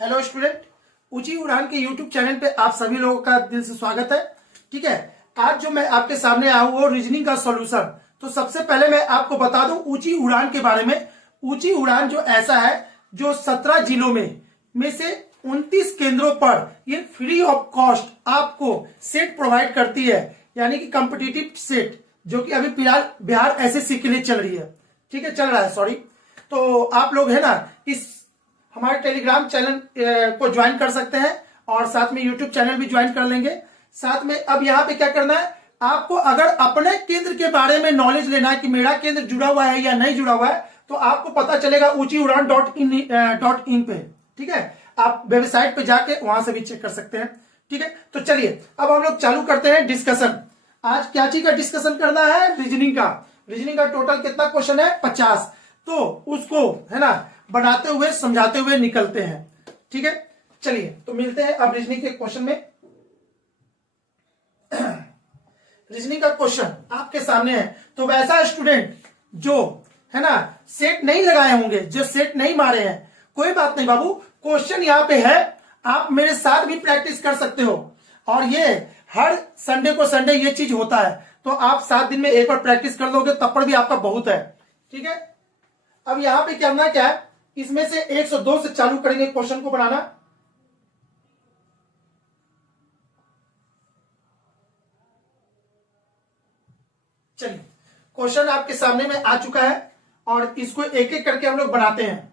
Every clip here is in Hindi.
हेलो स्टूडेंट, ऊंची उड़ान के यूट्यूब चैनल पे आप सभी लोगों का दिल से स्वागत है। ठीक है, आज जो मैं आपके सामने आया हूं वो रीजनिंग का सॉल्यूशन। तो सबसे पहले मैं आपको बता दूं ऊंची उड़ान के बारे में। ऊंची उड़ान जो ऐसा है जो 17 जिलों में से 29 केंद्रों पर ये फ्री ऑफ कॉस्ट आपको सेट प्रोवाइड करती है, यानी कि कॉम्पिटिटिव सेट, जो कि अभी फिलहाल बिहार एसएससी के लिए चल रही है। ठीक है, चल रहा है, सॉरी। तो आप लोग है ना इस हमारे टेलीग्राम चैनल को ज्वाइन कर सकते हैं और साथ में यूट्यूब चैनल भी ज्वाइन कर लेंगे। साथ में अब यहाँ पे क्या करना है, आपको अगर अपने केंद्र के बारे में नॉलेज लेना है कि मेरा केंद्र जुड़ा हुआ है या नहीं जुड़ा हुआ है, तो आपको पता चलेगा ऊंची उड़ान .in पे। ठीक है, आप वेबसाइट पे जाके वहां से भी चेक कर सकते हैं। ठीक है, तो चलिए अब हम लोग चालू करते हैं डिस्कशन। आज क्या चीज का डिस्कशन करना है? रीजनिंग का। रीजनिंग का टोटल कितना क्वेश्चन है? 50। तो उसको है ना बनाते हुए समझाते हुए निकलते हैं। ठीक है, चलिए तो मिलते हैं अब रीजनिंग के क्वेश्चन में। रीजनिंग का क्वेश्चन आपके सामने है। तो वैसा स्टूडेंट जो है ना सेट नहीं लगाए होंगे, जो सेट नहीं मारे हैं, कोई बात नहीं बाबू, क्वेश्चन यहां पे है, आप मेरे साथ भी प्रैक्टिस कर सकते हो। और ये हर संडे को संडे ये चीज होता है, तो आप 7 दिन में एक बार प्रैक्टिस कर लोगे तब पर भी आपका बहुत है। ठीक है, अब यहां पे करना क्या है, इसमें से 102 से चालू करेंगे क्वेश्चन को बनाना। चलिए, क्वेश्चन आपके सामने में आ चुका है और इसको एक एक करके हम लोग बनाते हैं।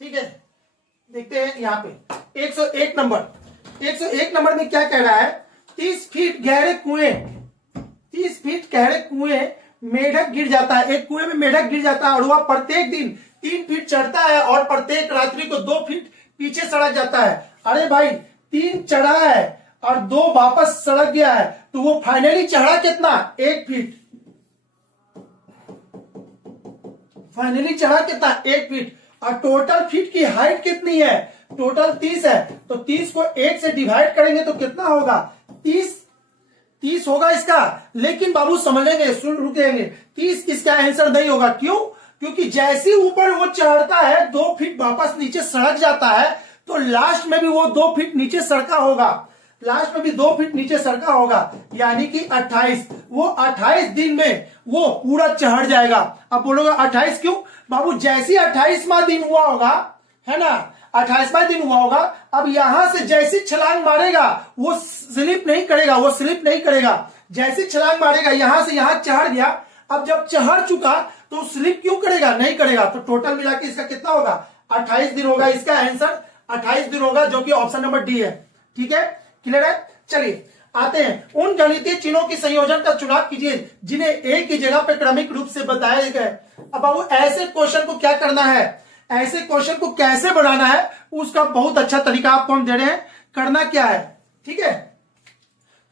ठीक है, देखते हैं यहां पे 101 नंबर। 101 नंबर में क्या कह रहा है? 30 फीट गहरे कुएं, 30 फीट गहरे कुएं मेढक गिर जाता है। एक कुएं में मेढक गिर जाता है और वह प्रत्येक दिन 3 फीट चढ़ता है और प्रत्येक रात्रि को 2 फीट पीछे सड़क जाता है। अरे भाई, 3 चढ़ा है और 2 वापस सड़क गया है, तो वो फाइनली चढ़ा कितना? 1 फीट। फाइनली चढ़ा कितना? 1 फीट। और टोटल फीट की हाइट कितनी है? टोटल 30 है, तो 30 को 1 से डिवाइड करेंगे तो कितना होगा? 30 होगा इसका। लेकिन बाबू समझ लेंगे, सुन रुकेंगे, 30 इसका आंसर नहीं होगा। क्यों? क्योंकि जैसे ऊपर वो चढ़ता है 2 फीट वापस नीचे सड़क जाता है, तो लास्ट में भी वो 2 फीट नीचे सड़का होगा। लास्ट में भी 2 फीट नीचे सड़का होगा, यानी कि 28। वो 28 दिन में वो पूरा चढ़ जाएगा। अब बोलोगे 28 क्यों? बाबू जैसे 28वां दिन हुआ होगा, है ना, 28वां दिन हुआ होगा, अब यहां से जैसी छलांग मारेगा वो स्लिप नहीं करेगा, वो स्लिप नहीं करेगा। जैसी छलांग मारेगा यहां से यहां चढ़ गया, अब जब चढ़ चुका तो स्लिप क्यों करेगा? नहीं करेगा। तो टोटल मिला के इसका कितना होगा? 28 दिन होगा। इसका आंसर 28 दिन होगा, जो कि ऑप्शन नंबर डी है। ठीक है, क्लियर है? चलिए आते हैं, उन गणितीय चिन्हों की संयोजन का चुनाव कीजिए जिन्हें एक ही जगह पर क्रमिक रूप से बताए गए। अब बाबू ऐसे क्वेश्चन को क्या करना है, ऐसे क्वेश्चन को कैसे बनाना है, उसका बहुत अच्छा तरीका आपको हम दे रहे हैं। करना क्या है, ठीक है,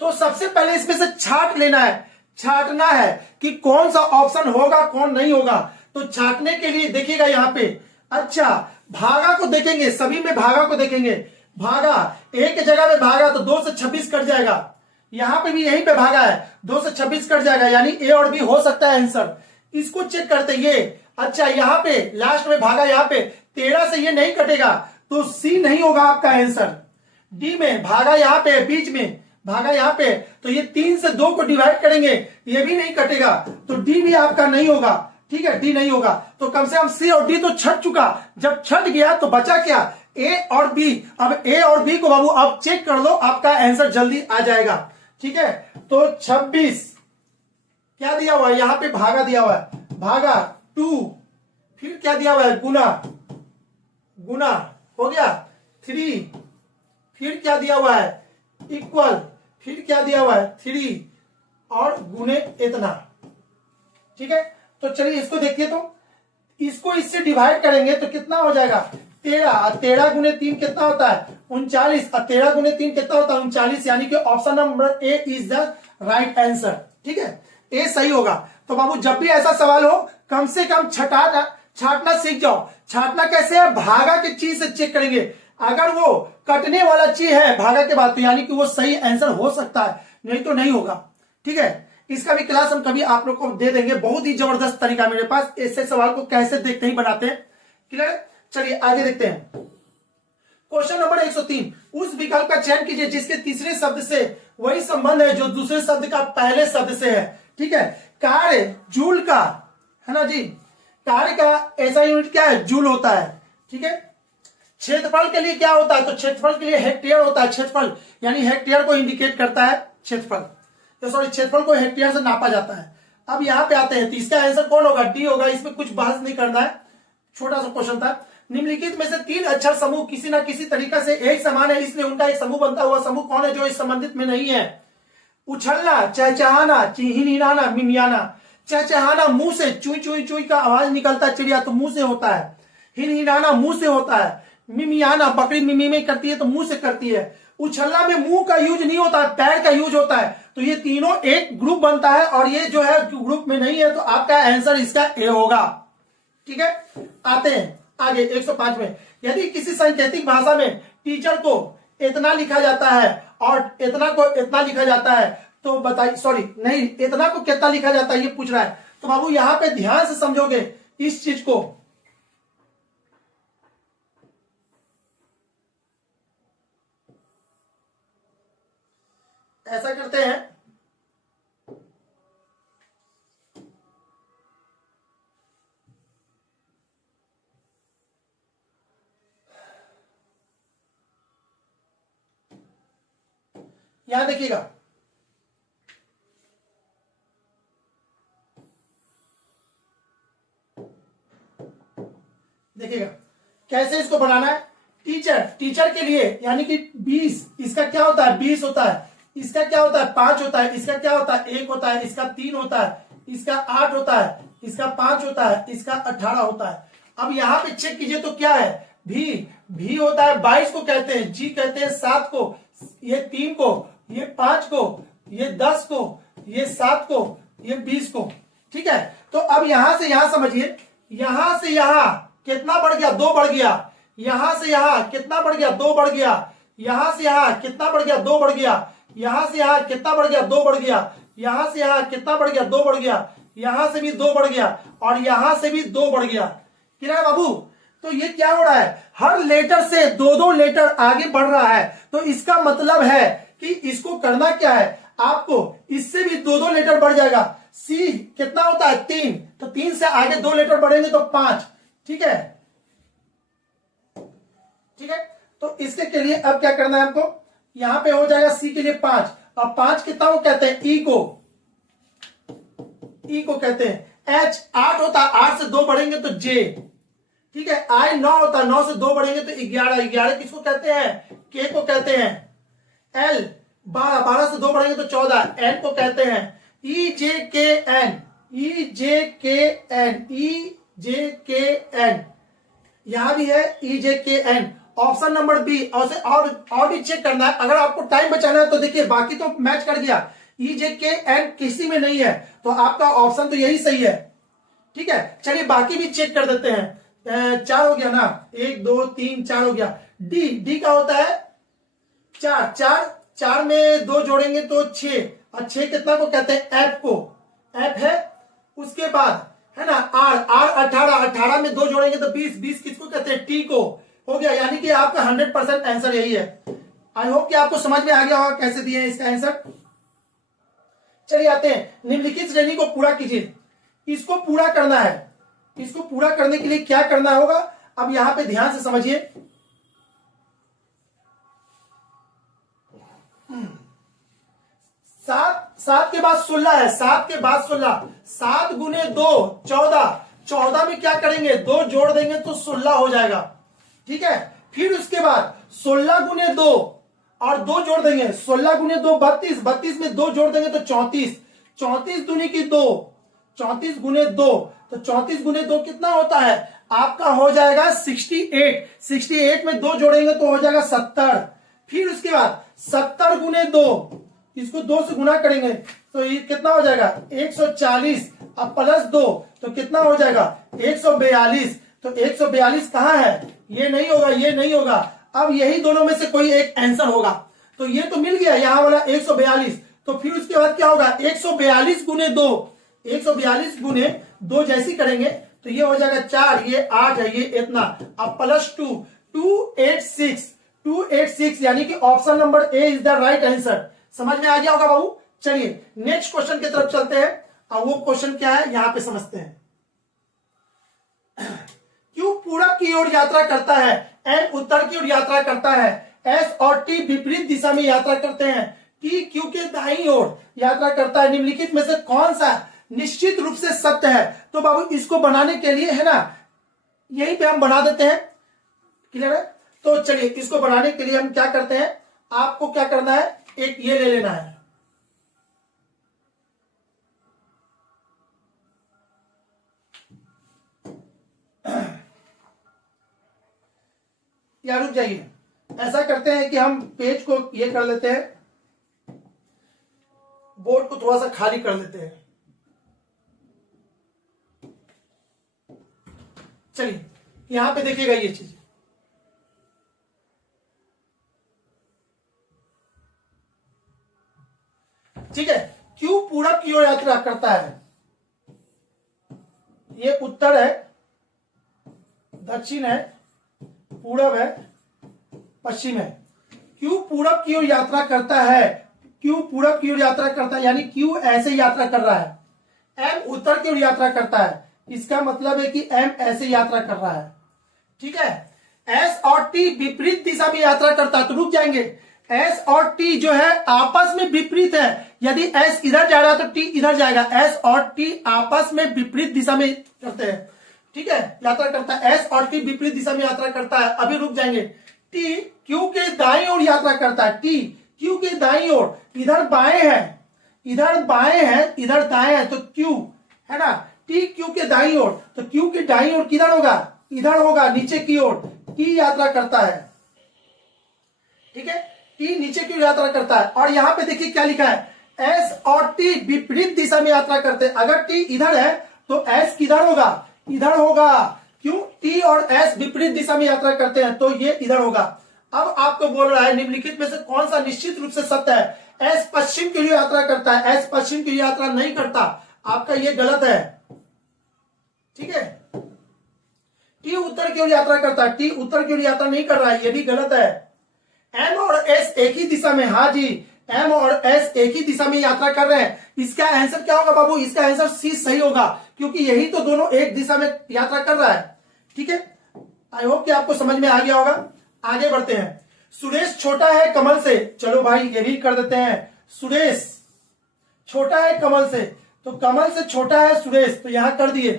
तो सबसे पहले इसमें से छांट लेना है, छांटना है कि कौन सा ऑप्शन होगा कौन नहीं होगा। तो छांटने के लिए देखिएगा यहां पे, अच्छा भागा को देखेंगे, सभी में भागा को देखेंगे। भागा एक जगह में भागा तो 2 से 26 कट जाएगा। यहां पे भी यहीं पे भागा है, 2 से 26 कट जाएगा, यानी ए और बी हो सकता है आंसर। इसको चेक करते ये, अच्छा यहाँ पे लास्ट में भागा, यहाँ पे 13 से ये नहीं कटेगा, तो सी नहीं होगा आपका आंसर। डी में भागा यहाँ पे बीच में भागा यहाँ पे, तो ये 3 से 2 को डिवाइड करेंगे, ये भी नहीं कटेगा, तो डी भी आपका नहीं होगा। ठीक है, डी नहीं होगा। तो कम से कम सी और डी तो छट चुका। जब छट गया तो बचा क्या? ए और बी। अब ए और बी को बाबू आप चेक कर लो, आपका आंसर जल्दी आ जाएगा। ठीक है, तो 26 क्या दिया हुआ है? यहां पे भागा दिया हुआ है, भागा 2, फिर क्या दिया हुआ है? गुना, गुना हो गया 3, फिर क्या दिया हुआ है? इक्वल, फिर क्या दिया हुआ है? 3 और गुने इतना। ठीक है, तो चलिए इसको देखिए, तो इसको इससे डिवाइड करेंगे तो कितना हो जाएगा? 13। 13 गुने 3 कितना होता है? 39। 13 गुने 3 कितना होता है? 39, यानी कि option number A is the right answer. ठीक है, ए सही होगा। तो बाबू जब भी ऐसा सवाल हो, कम से कम छाटना सीख जाओ। छाटना कैसे है? भागा की चीज से चेक करेंगे, अगर वो कटने वाला चीज है भागा के बाद, तो यानी कि वो सही आंसर हो सकता है, नहीं तो नहीं होगा। ठीक है, इसका भी क्लास हम कभी आप लोग को दे देंगे। बहुत ही जबरदस्त तरीका मेरे पास ऐसे सवाल को कैसे देखते ही बनाते हैं। क्लियर? चलिए आगे देखते हैं। क्वेश्चन नंबर 103, उस विकल्प का चयन कीजिए जिसके तीसरे शब्द से वही संबंध है जो दूसरे शब्द का पहले शब्द से है। ठीक है, कार्य जूल का है ना जी, कार्य का ऐसा यूनिट क्या है, जूल होता है। ठीक है, क्षेत्रफल के लिए क्या होता है, तो क्षेत्रफल के लिए हेक्टेयर होता है। क्षेत्रफल यानी हेक्टेयर को इंडिकेट करता है क्षेत्रफल, तो सॉरी क्षेत्रफल को हेक्टेयर से नापा जाता है। अब यहां पे आते हैं, तो इसका आंसर कौन होगा, डी होगा। इसमें कुछ बहस नहीं करना है, छोटा सा क्वेश्चन था। निम्नलिखित में से 3 अक्षर समूह किसी ना किसी तरीका से एक समान है, इसलिए उनका एक समूह बनता हुआ समूह कौन है जो इस संबंधित में नहीं है। उछलना, चहचहाना, चिहिनाना, मिमियाना। चहचहाना मुंह से चुई चुई चुई का आवाज निकलता है चिड़िया, तो मुंह से होता है। हिनहिनाना मुंह से होता है। मिमियाना बकरी मिमी करती है तो मुंह से करती है। उछलना में मुंह का यूज नहीं होता है, पैर का यूज होता है। तो ये तीनों एक ग्रुप बनता है और ये जो है ग्रुप में नहीं है, तो आपका आंसर इसका ए होगा। ठीक है, आते हैं आगे 105 में। यदि किसी सांकेतिक भाषा में टीचर को इतना लिखा जाता है और इतना को इतना लिखा जाता है, तो बताइए, सॉरी नहीं, इतना को कितना लिखा जाता है ये पूछ रहा है। तो बाबू यहां पे ध्यान से समझोगे इस चीज को। ऐसा करते हैं, यहां देखिएगा, देखिएगा कैसे इसको बनाना है। टीचर, टीचर के लिए यानी कि 20, इसका क्या होता है 20 होता है, इसका क्या होता है 5 होता है, इसका क्या होता है 1 होता है, इसका 3 होता है, इसका 8 होता है, इसका 5 होता है, इसका 18 होता है। अब यहां पे चेक कीजिए तो क्या है, भी होता है 22 को कहते हैं, जी कहते हैं 7 को, ये 3 को, ये 5 को, ये 10 को, ये 7 को, ये 20 को। ठीक है, तो अब यहां से यहां समझिए, यहां से यहां कितना बढ़ गया, 2 बढ़ गया। यहां से यहां कितना बढ़ गया, 2 बढ़ गया। यहां से यहां कितना बढ़ गया, 2 बढ़ गया। यहां से यहां कितना बढ़ गया, 2 बढ़ गया। यहां से यहां कितना बढ़ गया, 2 बढ़ गया। यहां से भी 2 बढ़ गया और यहां से भी 2 बढ़ गया। क्या है बाबू, तो ये क्या हो रहा है, हर लेटर से 2-2 लेटर आगे बढ़ रहा है। तो इसका मतलब है कि इसको करना क्या है, आपको इससे भी 2-2 लेटर बढ़ जाएगा। सी कितना होता है 3, तो 3 से आगे 2 लेटर बढ़ेंगे तो 5। ठीक है, ठीक है, तो इसके के लिए अब क्या करना है हमको, यहां पे हो जाएगा सी के लिए 5। अब 5 कितना को कहते हैं, ई को कहते हैं। एच 8 होता है, 8 से 2 बढ़ेंगे तो जे। ठीक है, आई 9 होता है, 9 से 2 बढ़ेंगे तो 11। 11 किसको कहते हैं, के को कहते हैं। एल 12, 12 से 2 बढ़ेंगे तो 14, एन को कहते हैं। ई जे के एन, ई जे के एन, ई जे के एन, यहां भी है ई जे के एन। Option number B. और भी चेक करना है, अगर आपको टाइम बचाना है तो देखिए, बाकी तो मैच कर गया, ई जे के एन किसी में नहीं है, तो आपका ऑप्शन तो यही सही है। ठीक है, चलिए बाकी भी चेक कर देते हैं। 4 हो गया ना, 1 2 3 4 हो गया। डी का होता है 4 में 2 जोड़ेंगे तो 6, और 6 कितना को कहते हैं, एफ को, एफ है। उसके बाद है ना आर 18 में 2 जोड़ेंगे तो 20 किसको कहते हैं, टी को। हो गया, यानी कि आपका 100% आंसर यही है। आई होप कि आपको समझ में आ गया होगा कैसे दिए इसका आंसर। चलिए आते हैं, निम्नलिखित श्रेणी को पूरा कीजिए। इसको पूरा करना है, इसको पूरा करने के लिए क्या करना होगा, अब यहां पे ध्यान से समझिए। 7 के बाद 16 है, 7 के बाद 16, 7 गुने 2 14। 14 में क्या करेंगे, 2 जोड़ देंगे तो 16 हो जाएगा। ठीक है, फिर उसके बाद 16 गुने 2 और 2 जोड़ देंगे, 16 गुने 2 32, 32 में 2 जोड़ देंगे तो 34, 34 दूनी की 2, 34 गुने 2, तो 34 गुने 2 कितना होता है, आपका हो जाएगा 68। 68 में 2 जोड़ेंगे तो हो जाएगा 70। फिर उसके बाद 70 गुने 2, इसको 2 से गुना करेंगे तो ये कितना हो जाएगा 140, अब प्लस 2 तो कितना हो जाएगा 142। तो 142 कहां है, ये नहीं होगा, ये नहीं होगा। अब यही दोनों में से कोई एक आंसर होगा, तो ये तो मिल गया यहां वाला 142, तो फिर उसके बाद क्या होगा 142 गुने 2, 142 गुने 2 जैसी करेंगे तो ये हो जाएगा 4, ये 8 है, ये इतना, अब प्लस 2, 286, 286 यानी कि option number A is the right answer. समझ में आ गया होगा बाबू। चलिए नेक्स्ट क्वेश्चन की तरफ चलते हैं। अब वो क्वेश्चन क्या है यहां पे समझते हैं। क्यू पूरब की ओर यात्रा करता है, एम उत्तर की ओर यात्रा करता है, एस और टी विपरीत दिशा में यात्रा करते हैं, टी क्यू के दाईं ओर यात्रा करता है, निम्नलिखित में से कौन सा निश्चित रूप से सत्य है। तो बाबू इसको बनाने के लिए है ना, यहीं पे हम बना देते हैं। क्लियर है। तो चलिए इसको बनाने के लिए हम क्या करते हैं, आपको क्या करना है, एक ये ले लेना है, या रुक जाइए, ऐसा करते हैं कि हम पेज को ये कर लेते हैं, बोर्ड को थोड़ा सा खाली कर लेते हैं। चलिए यहां पे देखिएगा ये चीज, ठीक है। क्यू पूरब की ओर यात्रा करता है, ये उत्तर है, दक्षिण है, पूरब है, पश्चिम है। क्यू पूरब की ओर यात्रा करता है, क्यू पूरब की ओर यात्रा करता है यानी क्यू ऐसे यात्रा कर रहा है। एम उत्तर की ओर यात्रा करता है, इसका मतलब है कि एम ऐसे यात्रा कर रहा है, ठीक है। एस और टी विपरीत दिशा में यात्रा करता है, तो रुक जाएंगे, एस और टी जो है आपस में विपरीत है, यदि एस इधर जा रहा है तो टी इधर जाएगा, एस और टी आपस में विपरीत दिशा में करते हैं, ठीक है, यात्रा करता है। एस और टी विपरीत दिशा में यात्रा करता है। अभी रुक जाएंगे, टी क्यू के दाईं ओर यात्रा करता है, टी क्यू के दाईं ओर, इधर बाएं है, इधर बाएं है, इधर दाएं है, तो क्यू है ना, टी क्यू के दाईं ओर, तो क्यू के दाईं ओर किधर होगा, इधर होगा, नीचे की ओर, टी यात्रा करता है, ठीक है, टी नीचे की ओर यात्रा करता है। और यहां पे देखिए क्या लिखा है, एस और टी विपरीत दिशा में यात्रा करते हैं। अगर टी इधर है तो एस किधर होगा, इधर होगा, क्यों, टी और एस विपरीत दिशा में यात्रा करते हैं तो ये इधर होगा। अब आपको बोल रहा है निम्नलिखित में से कौन सा निश्चित रूप से सत्य है। एस पश्चिम के लिए यात्रा करता है, एस पश्चिम के लिए यात्रा नहीं करता, आपका ये गलत है, ठीक है। टी उत्तर की ओर यात्रा करता है, टी उत्तर की ओर यात्रा नहीं कर रहा है, ये भी गलत है। एम और एस एक ही दिशा में, हाँ जी, एम और एस एक ही दिशा में यात्रा कर रहे हैं। इसका आंसर क्या होगा बाबू, इसका आंसर सी सही होगा, क्योंकि यही तो दोनों एक दिशा में यात्रा कर रहा है, ठीक है। आई होप कि आपको समझ में आ गया होगा। आगे बढ़ते हैं। सुरेश छोटा है कमल से, चलो भाई ये भी कर देते हैं। सुरेश छोटा है कमल से, तो कमल से छोटा है सुरेश, तो यहां कर दिए।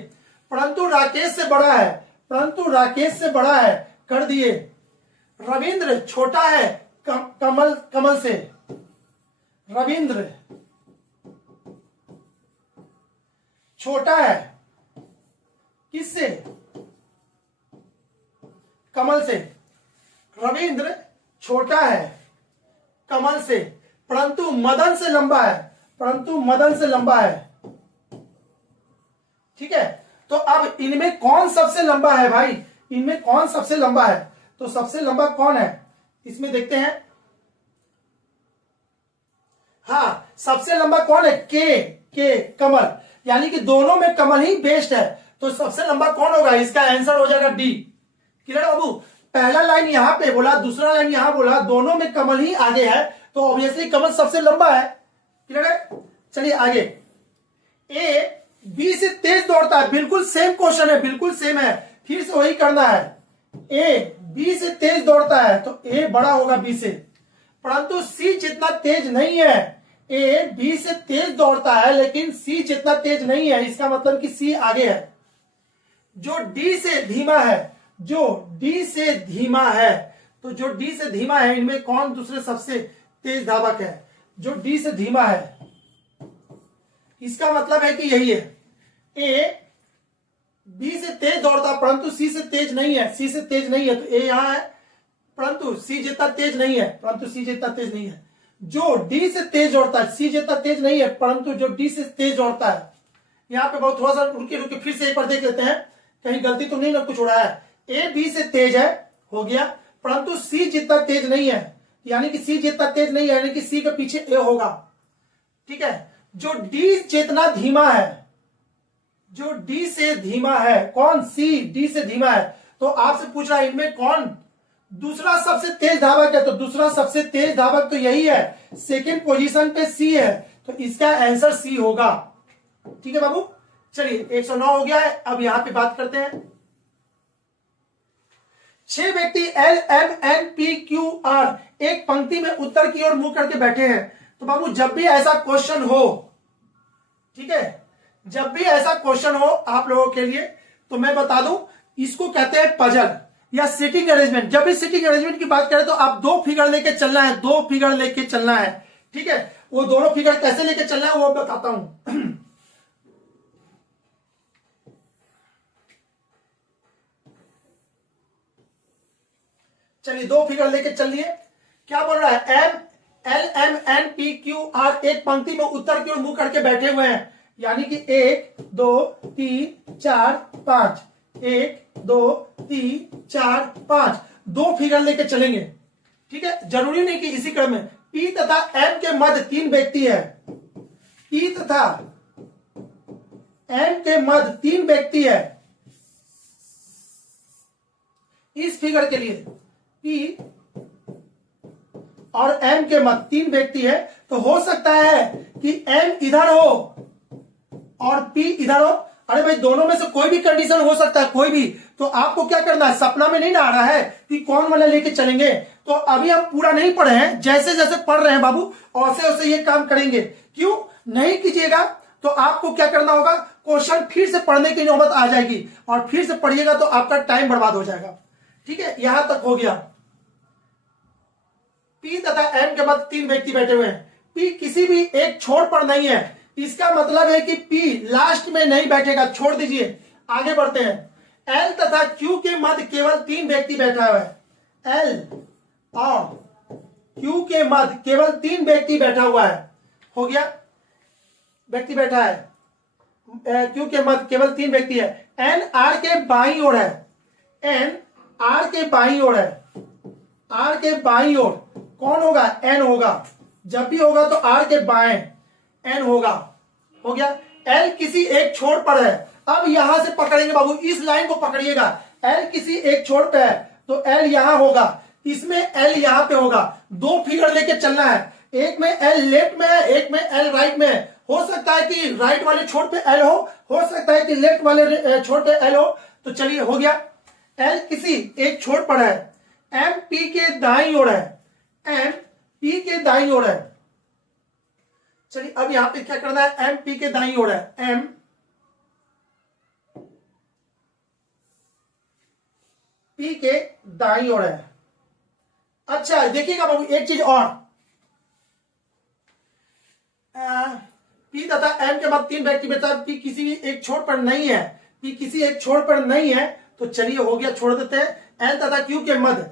परंतु राकेश से बड़ा है, परंतु राकेश से बड़ा है, कर दिए। रविंद्र छोटा है कमल से, रविंद्र छोटा है किससे, कमल से, रविंद्र छोटा है कमल से, परंतु मदन से लंबा है, परंतु मदन से लंबा है, ठीक है। तो अब इनमें कौन सबसे लंबा है भाई, इनमें कौन सबसे लंबा है, तो सबसे लंबा कौन है इसमें देखते हैं। हाँ, सबसे लंबा कौन है, के कमल, यानी कि दोनों में कमल ही बेस्ट है, तो सबसे लंबा कौन होगा, इसका आंसर हो जाएगा डी। क्लियर बाबू, पहला लाइन यहां पे बोला, दूसरा लाइन यहां बोला, दोनों में कमल ही आगे है, तो ऑब्वियसली कमल सबसे लंबा है। क्लियर है। चलिए आगे, ए बी से तेज दौड़ता है, बिल्कुल सेम क्वेश्चन है, बिल्कुल सेम है, फिर से वही करना है। ए बी से तेज दौड़ता है, तो ए बड़ा होगा बी से, परंतु सी जितना तेज नहीं है। ए बी से तेज दौड़ता है लेकिन सी जितना तेज नहीं है, इसका मतलब कि सी आगे है। जो डी से धीमा है, जो डी से धीमा है, तो जो डी से धीमा है, इनमें कौन दूसरे सबसे तेज धावक है, जो डी से धीमा है, इसका मतलब है कि यही है। ए बी से तेज दौड़ता परंतु सी से तेज नहीं है, सी से तेज नहीं है, तो ए यहां है, परंतु सी जितना तेज नहीं है, परंतु सी जितना तेज नहीं है। जो डी से तेज दौड़ता है, सी जितना तेज नहीं है, परंतु जो डी से तेज दौड़ता है। यहां पे बहुत थोड़ा सा रुके रुके फिर से एक बार देख लेते हैं, कहीं गलती तो नहीं ना कुछ हो रहा है। ए बी से तेज है, हो गया, परंतु सी जितना तेज नहीं है, यानी कि सी जितना तेज नहीं है, यानी कि सी के पीछे ए होगा, ठीक है। जो डी जितना धीमा है, जो डी से धीमा है, कौन? सी डी से धीमा है। तो आपसे पूछ रहा है इनमें कौन दूसरा सबसे तेज धावक है? तो दूसरा सबसे तेज धावक तो यही है, सेकेंड पोजीशन पे सी है, तो इसका आंसर सी होगा। ठीक है बाबू, चलिए 109 हो गया है। अब यहां पे बात करते हैं, 6 व्यक्ति L M N P Q R एक पंक्ति में उत्तर की ओर मुंह करके बैठे हैं। तो बाबू जब भी ऐसा क्वेश्चन हो, ठीक है, जब भी ऐसा क्वेश्चन हो आप लोगों के लिए, तो मैं बता दूं इसको कहते हैं पजल या सिटिंग अरेंजमेंट। जब भी सिटिंग अरेंजमेंट की बात करें तो आप 2 फिगर लेके चलना है, 2 फिगर लेके चलना है। ठीक है, वो दोनों फिगर कैसे लेके चलना है वो बताता हूं। चलिए 2 फिगर लेके चलिए। क्या बोल रहा है? L M N P Q R एक पंक्ति में उत्तर की ओर मुंह करके बैठे हुए हैं, यानी कि 1 2 3 4 5, 1 2 3 4 5, 2 फिगर लेके चलेंगे। ठीक है, जरूरी नहीं कि इसी क्रम में। पी तथा एम के मध्य 3 व्यक्ति है, पी तथा एम के मध्य 3 व्यक्ति है। इस फिगर के लिए पी और एम के मध्य 3 व्यक्ति है, तो हो सकता है कि एम इधर हो और पी इधर हो। अरे भाई दोनों में से कोई भी कंडीशन हो सकता है, कोई भी। तो आपको क्या करना है, सपना में नहीं ना आ रहा है कि कौन वाला लेके चलेंगे। तो अभी हम पूरा नहीं पढ़े हैं, जैसे जैसे पढ़ रहे हैं बाबू वैसे वैसे ये काम करेंगे। क्यों नहीं कीजिएगा तो आपको क्या करना होगा, क्वेश्चन फिर से पढ़ने की नौबत आ जाएगी और फिर से पढ़िएगा तो आपका टाइम बर्बाद हो जाएगा। ठीक है, यहां तक हो गया। पी तथा एम के मध्य 3 व्यक्ति बैठे हुए हैं, पी किसी भी एक छोर पर नहीं है। इसका मतलब है कि पी लास्ट में नहीं बैठेगा, छोड़ दीजिए। आगे बढ़ते हैं, एल तथा क्यू के मध्य केवल 3 व्यक्ति बैठा हुआ है। एल और क्यू के मध्य केवल 3 व्यक्ति बैठा हुआ है। हो गया, व्यक्ति बैठा है, क्यू के मध्य केवल 3 व्यक्ति है। एन आर के बाईं ओर है, एन आर के बाईं ओर है, आर के बाईं ओर कौन होगा? एन होगा। जब भी होगा तो आर के बाएं एन होगा। हो गया। एल किसी एक छोर पर है। अब यहां से पकड़ेंगे बाबू, इस लाइन को पकड़िएगा। एल किसी एक छोर पे है तो एल यहां होगा, इसमें एल यहां पे होगा। 2 फिगर लेके चलना है, एक में एल लेफ्ट में है, एक में एल राइट में है। हो सकता है कि राइट वाले छोर पे एल हो सकता है कि लेफ्ट वाले छोर पे एल हो। तो चलिए हो गया, एल किसी एक छोर पर है, एम पी के दाईं ओर है, एम पी के दाईं ओर है। चलिए अब यहां पे क्या करना है, एम पी के दाईं ओर है, एम पी के दाईं ओर है। अच्छा देखिएगा बाबू एक चीज और, पी तथा एम के बाद 3 व्यक्ति बैठा, पी किसी एक छोर पर नहीं है, पी किसी एक छोर पर नहीं है। तो चलिए हो गया, छोड़ देते हैं। एन तथा क्यू के मध्य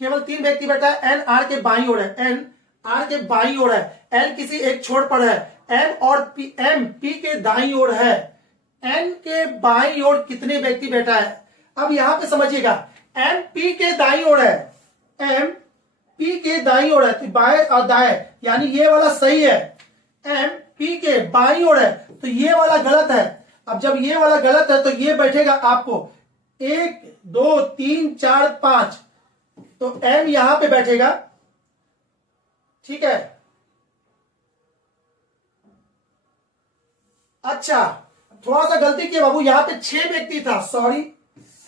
केवल 3 व्यक्ति बैठा है, एन आर के बाईं ओर है, एन आर के बाईं ओर है, एल किसी एक छोर पर है, एम और पी, एम पी के दाईं ओर है। एन के बाईं ओर कितने व्यक्ति बैठा है? अब यहां पे समझिएगा, एम पी के दाईं ओर है, एम पी के दाईं ओर है, तो बाएं और दाएं यानी ये वाला सही है। एम पी के बाईं ओर है तो ये वाला गलत है। अब जब ये वाला गलत है तो ये बैठेगा आपको 1 2 3 4 5, तो एम यहां पे बैठेगा। ठीक है, अच्छा थोड़ा सा गलती किया बाबू, यहां पे 6 व्यक्ति था, सॉरी,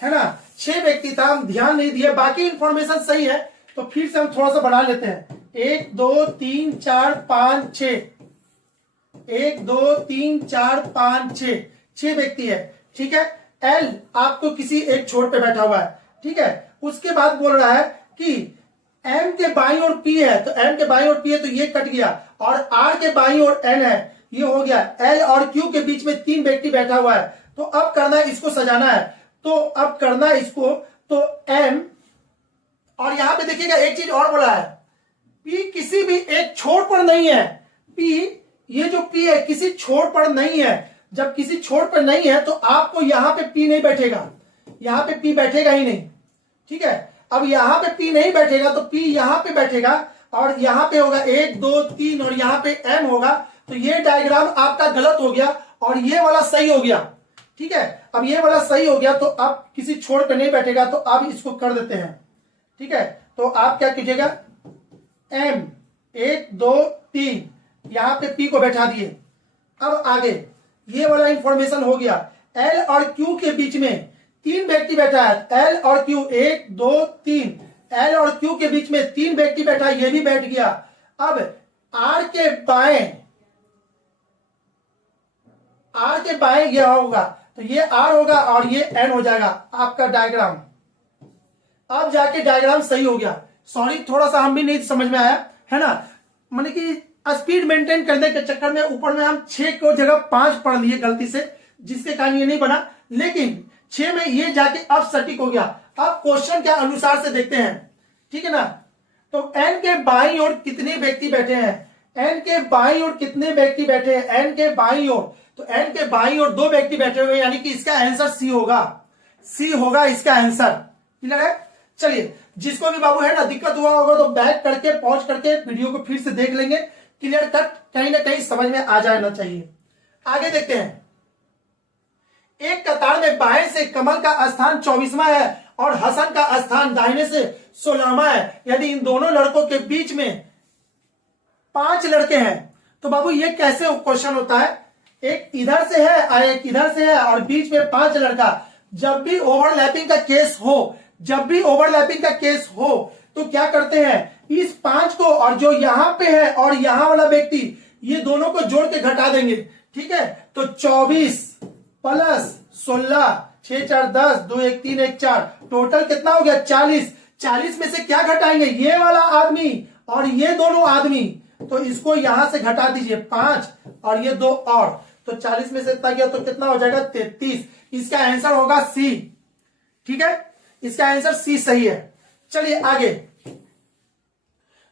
है ना, 6 व्यक्ति था, हम ध्यान नहीं दिए। बाकी इंफॉर्मेशन सही है तो फिर से हम थोड़ा सा बढ़ा लेते हैं। 1 2 3 4 5 6, 1 2 3 4 5 6, 6 व्यक्ति है। ठीक है, एल आपको किसी एक छोर पे बैठा हुआ है। ठीक है, उसके बाद बोल रहा है कि एम के बाईं ओर पी है, तो एम के बाईं ओर पी है तो ये कट गया, और आर के बाईं ओर एन है, ये हो गया। एल और क्यू के बीच में 3 व्यक्ति बैठा हुआ है। तो अब करना है इसको सजाना है, तो अब करना है इसको, तो एम, और यहां पे देखिएगा एक चीज और बोला है, पी किसी भी एक छोर पर नहीं है। पी, ये जो पी है किसी छोर पर नहीं है। जब किसी छोर पर नहीं है तो आपको यहां पे पी नहीं बैठेगा, यहां पे पी बैठेगा ही नहीं। ठीक है, अब यहां पे पी नहीं बैठेगा तो पी यहां पे बैठेगा, और यहां पे होगा 1 2 3 और यहां पे एम होगा। तो ये डायग्राम आपका गलत हो गया और ये वाला सही हो गया। ठीक है, अब ये वाला सही हो गया तो आप किसी छोड़ पे नहीं बैठेगा, तो आप इसको कर देते हैं। ठीक है, तो आप क्या कीजिएगा, M 1 2 3 यहां पे P को बैठा दिए। अब आगे ये वाला इंफॉर्मेशन हो गया। L और Q के बीच में 3 व्यक्ति बैठा है, L और Q 1 2 3, L और Q के बीच में 3 व्यक्ति बैठा है, ये भी बैठ गया। अब R के बाएं यह होगा, तो ये R होगा और ये N हो जाएगा आपका डायग्राम। अब जाके डायग्राम सही हो गया। सॉरी, थोड़ा सा हम भी नहीं समझ में आया है ना, माने कि स्पीड मेंटेन करने के चक्कर में ऊपर में हम 6 को जगह 5 पढ़ लिए गलती से, जिसके कारण ये नहीं बना, लेकिन 6 में ये जाके अब सटीक हो गया। अब क्वेश्चन के अनुसार से देखते हैं। ठीक है ना, तो N के बाईं ओर कितने व्यक्ति बैठे हैं, N के बाईं ओर कितने व्यक्ति बैठे हैं, N के बाईं ओर, तो N के बाईं ओर 2 व्यक्ति बैठे हुए, यानी कि इसका आंसर सी होगा। सी होगा इसका आंसर। क्लियर है? चलिए, जिसको भी बाबू है ना दिक्कत हुआ होगा तो बैक करके पॉज करके वीडियो को फिर से देख लेंगे, क्लियर कट, कहीं ना कहीं समझ में आ जाना चाहिए। आगे देखते हैं। एक कतार में बाएं से कमल का स्थान 24वां है और हसन का स्थान दाहिने से 16वां है। यदि इन दोनों लड़कों के बीच में 5 लड़के हैं तो बाबू ये कैसे क्वेश्चन होता है, एक इधर से है और एक इधर से है और बीच में 5 लड़का। जब भी ओवरलैपिंग का केस हो, जब भी ओवरलैपिंग का केस हो तो क्या करते हैं, इस 5 को और जो यहां पे है और यहां वाला व्यक्ति, ये दोनों को जोड़ के घटा देंगे। ठीक है, तो 24 प्लस 16, 6 4 10, 2 1 3 1 4, टोटल कितना हो गया 40। 40 में से क्या घटाएंगे, ये वाला आदमी और ये दोनों आदमी, तो इसको यहां से घटा दीजिए 5 और ये 2 और, तो 40 में से इतना गया तो कितना हो जाएगा 33। इसका आंसर होगा सी। ठीक है, इसका आंसर सी सही है। चलिए आगे।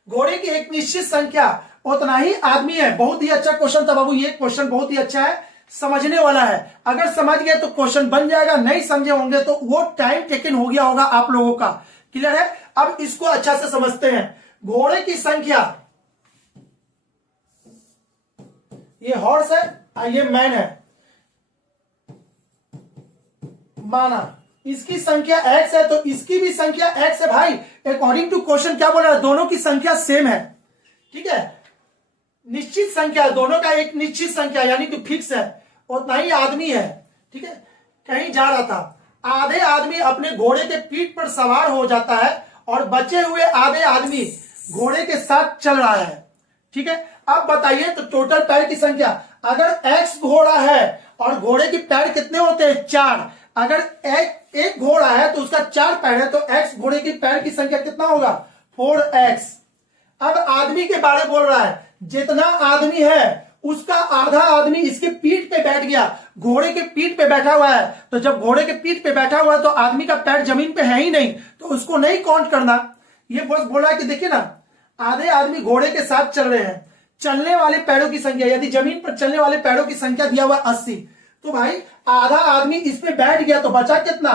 घोड़े की एक निश्चित संख्या उतना ही आदमी है। बहुत ही अच्छा क्वेश्चन था बाबू, ये क्वेश्चन बहुत ही अच्छा है, समझने वाला है। अगर समझ गए तो क्वेश्चन बन जाएगा, नहीं समझे होंगे तो वो टाइम टेकन हो गया होगा आप लोगों का। क्लियर है? अब इसको अच्छा से समझते हैं। घोड़े की संख्या, ये हॉर्स है और ये मैन है, माना इसकी संख्या x है तो इसकी भी संख्या x है भाई। अकॉर्डिंग टू क्वेश्चन क्या बोल रहा है, दोनों की संख्या सेम है। ठीक है, निश्चित संख्या, दोनों का एक निश्चित संख्या यानी कि फिक्स है, उतना ही आदमी है। ठीक है, कहीं जा रहा था, आधे आदमी अपने घोड़े के पीठ पर सवार हो जाता है और बचे हुए आधे आदमी घोड़े के साथ चल रहा है। ठीक है, अब बताइए तो टोटल पैर की संख्या, अगर x घोड़ा है और घोड़े के पैर कितने होते हैं 4, अगर एक घोड़ा है तो उसका 4 पैर है, तो x घोड़े की पैर की संख्या कितना होगा 4x। अब आदमी के बारे में बोल रहा है, जितना आदमी है उसका आधा आदमी इसके पीठ पे बैठ गया, घोड़े के पीठ पे बैठा हुआ है। तो जब घोड़े के पीठ पे बैठा हुआ है तो आदमी का पैर जमीन पे है ही नहीं, तो उसको नहीं काउंट करना। ये बस बोला कि देखिए ना, आधे आदमी घोड़े के साथ चल रहे हैं, चलने वाले पैरों की संख्या, यदि जमीन पर चलने वाले पैरों की संख्या दिया हुआ 80, तो भाई आधा आदमी इस पे बैठ गया तो बचा कितना,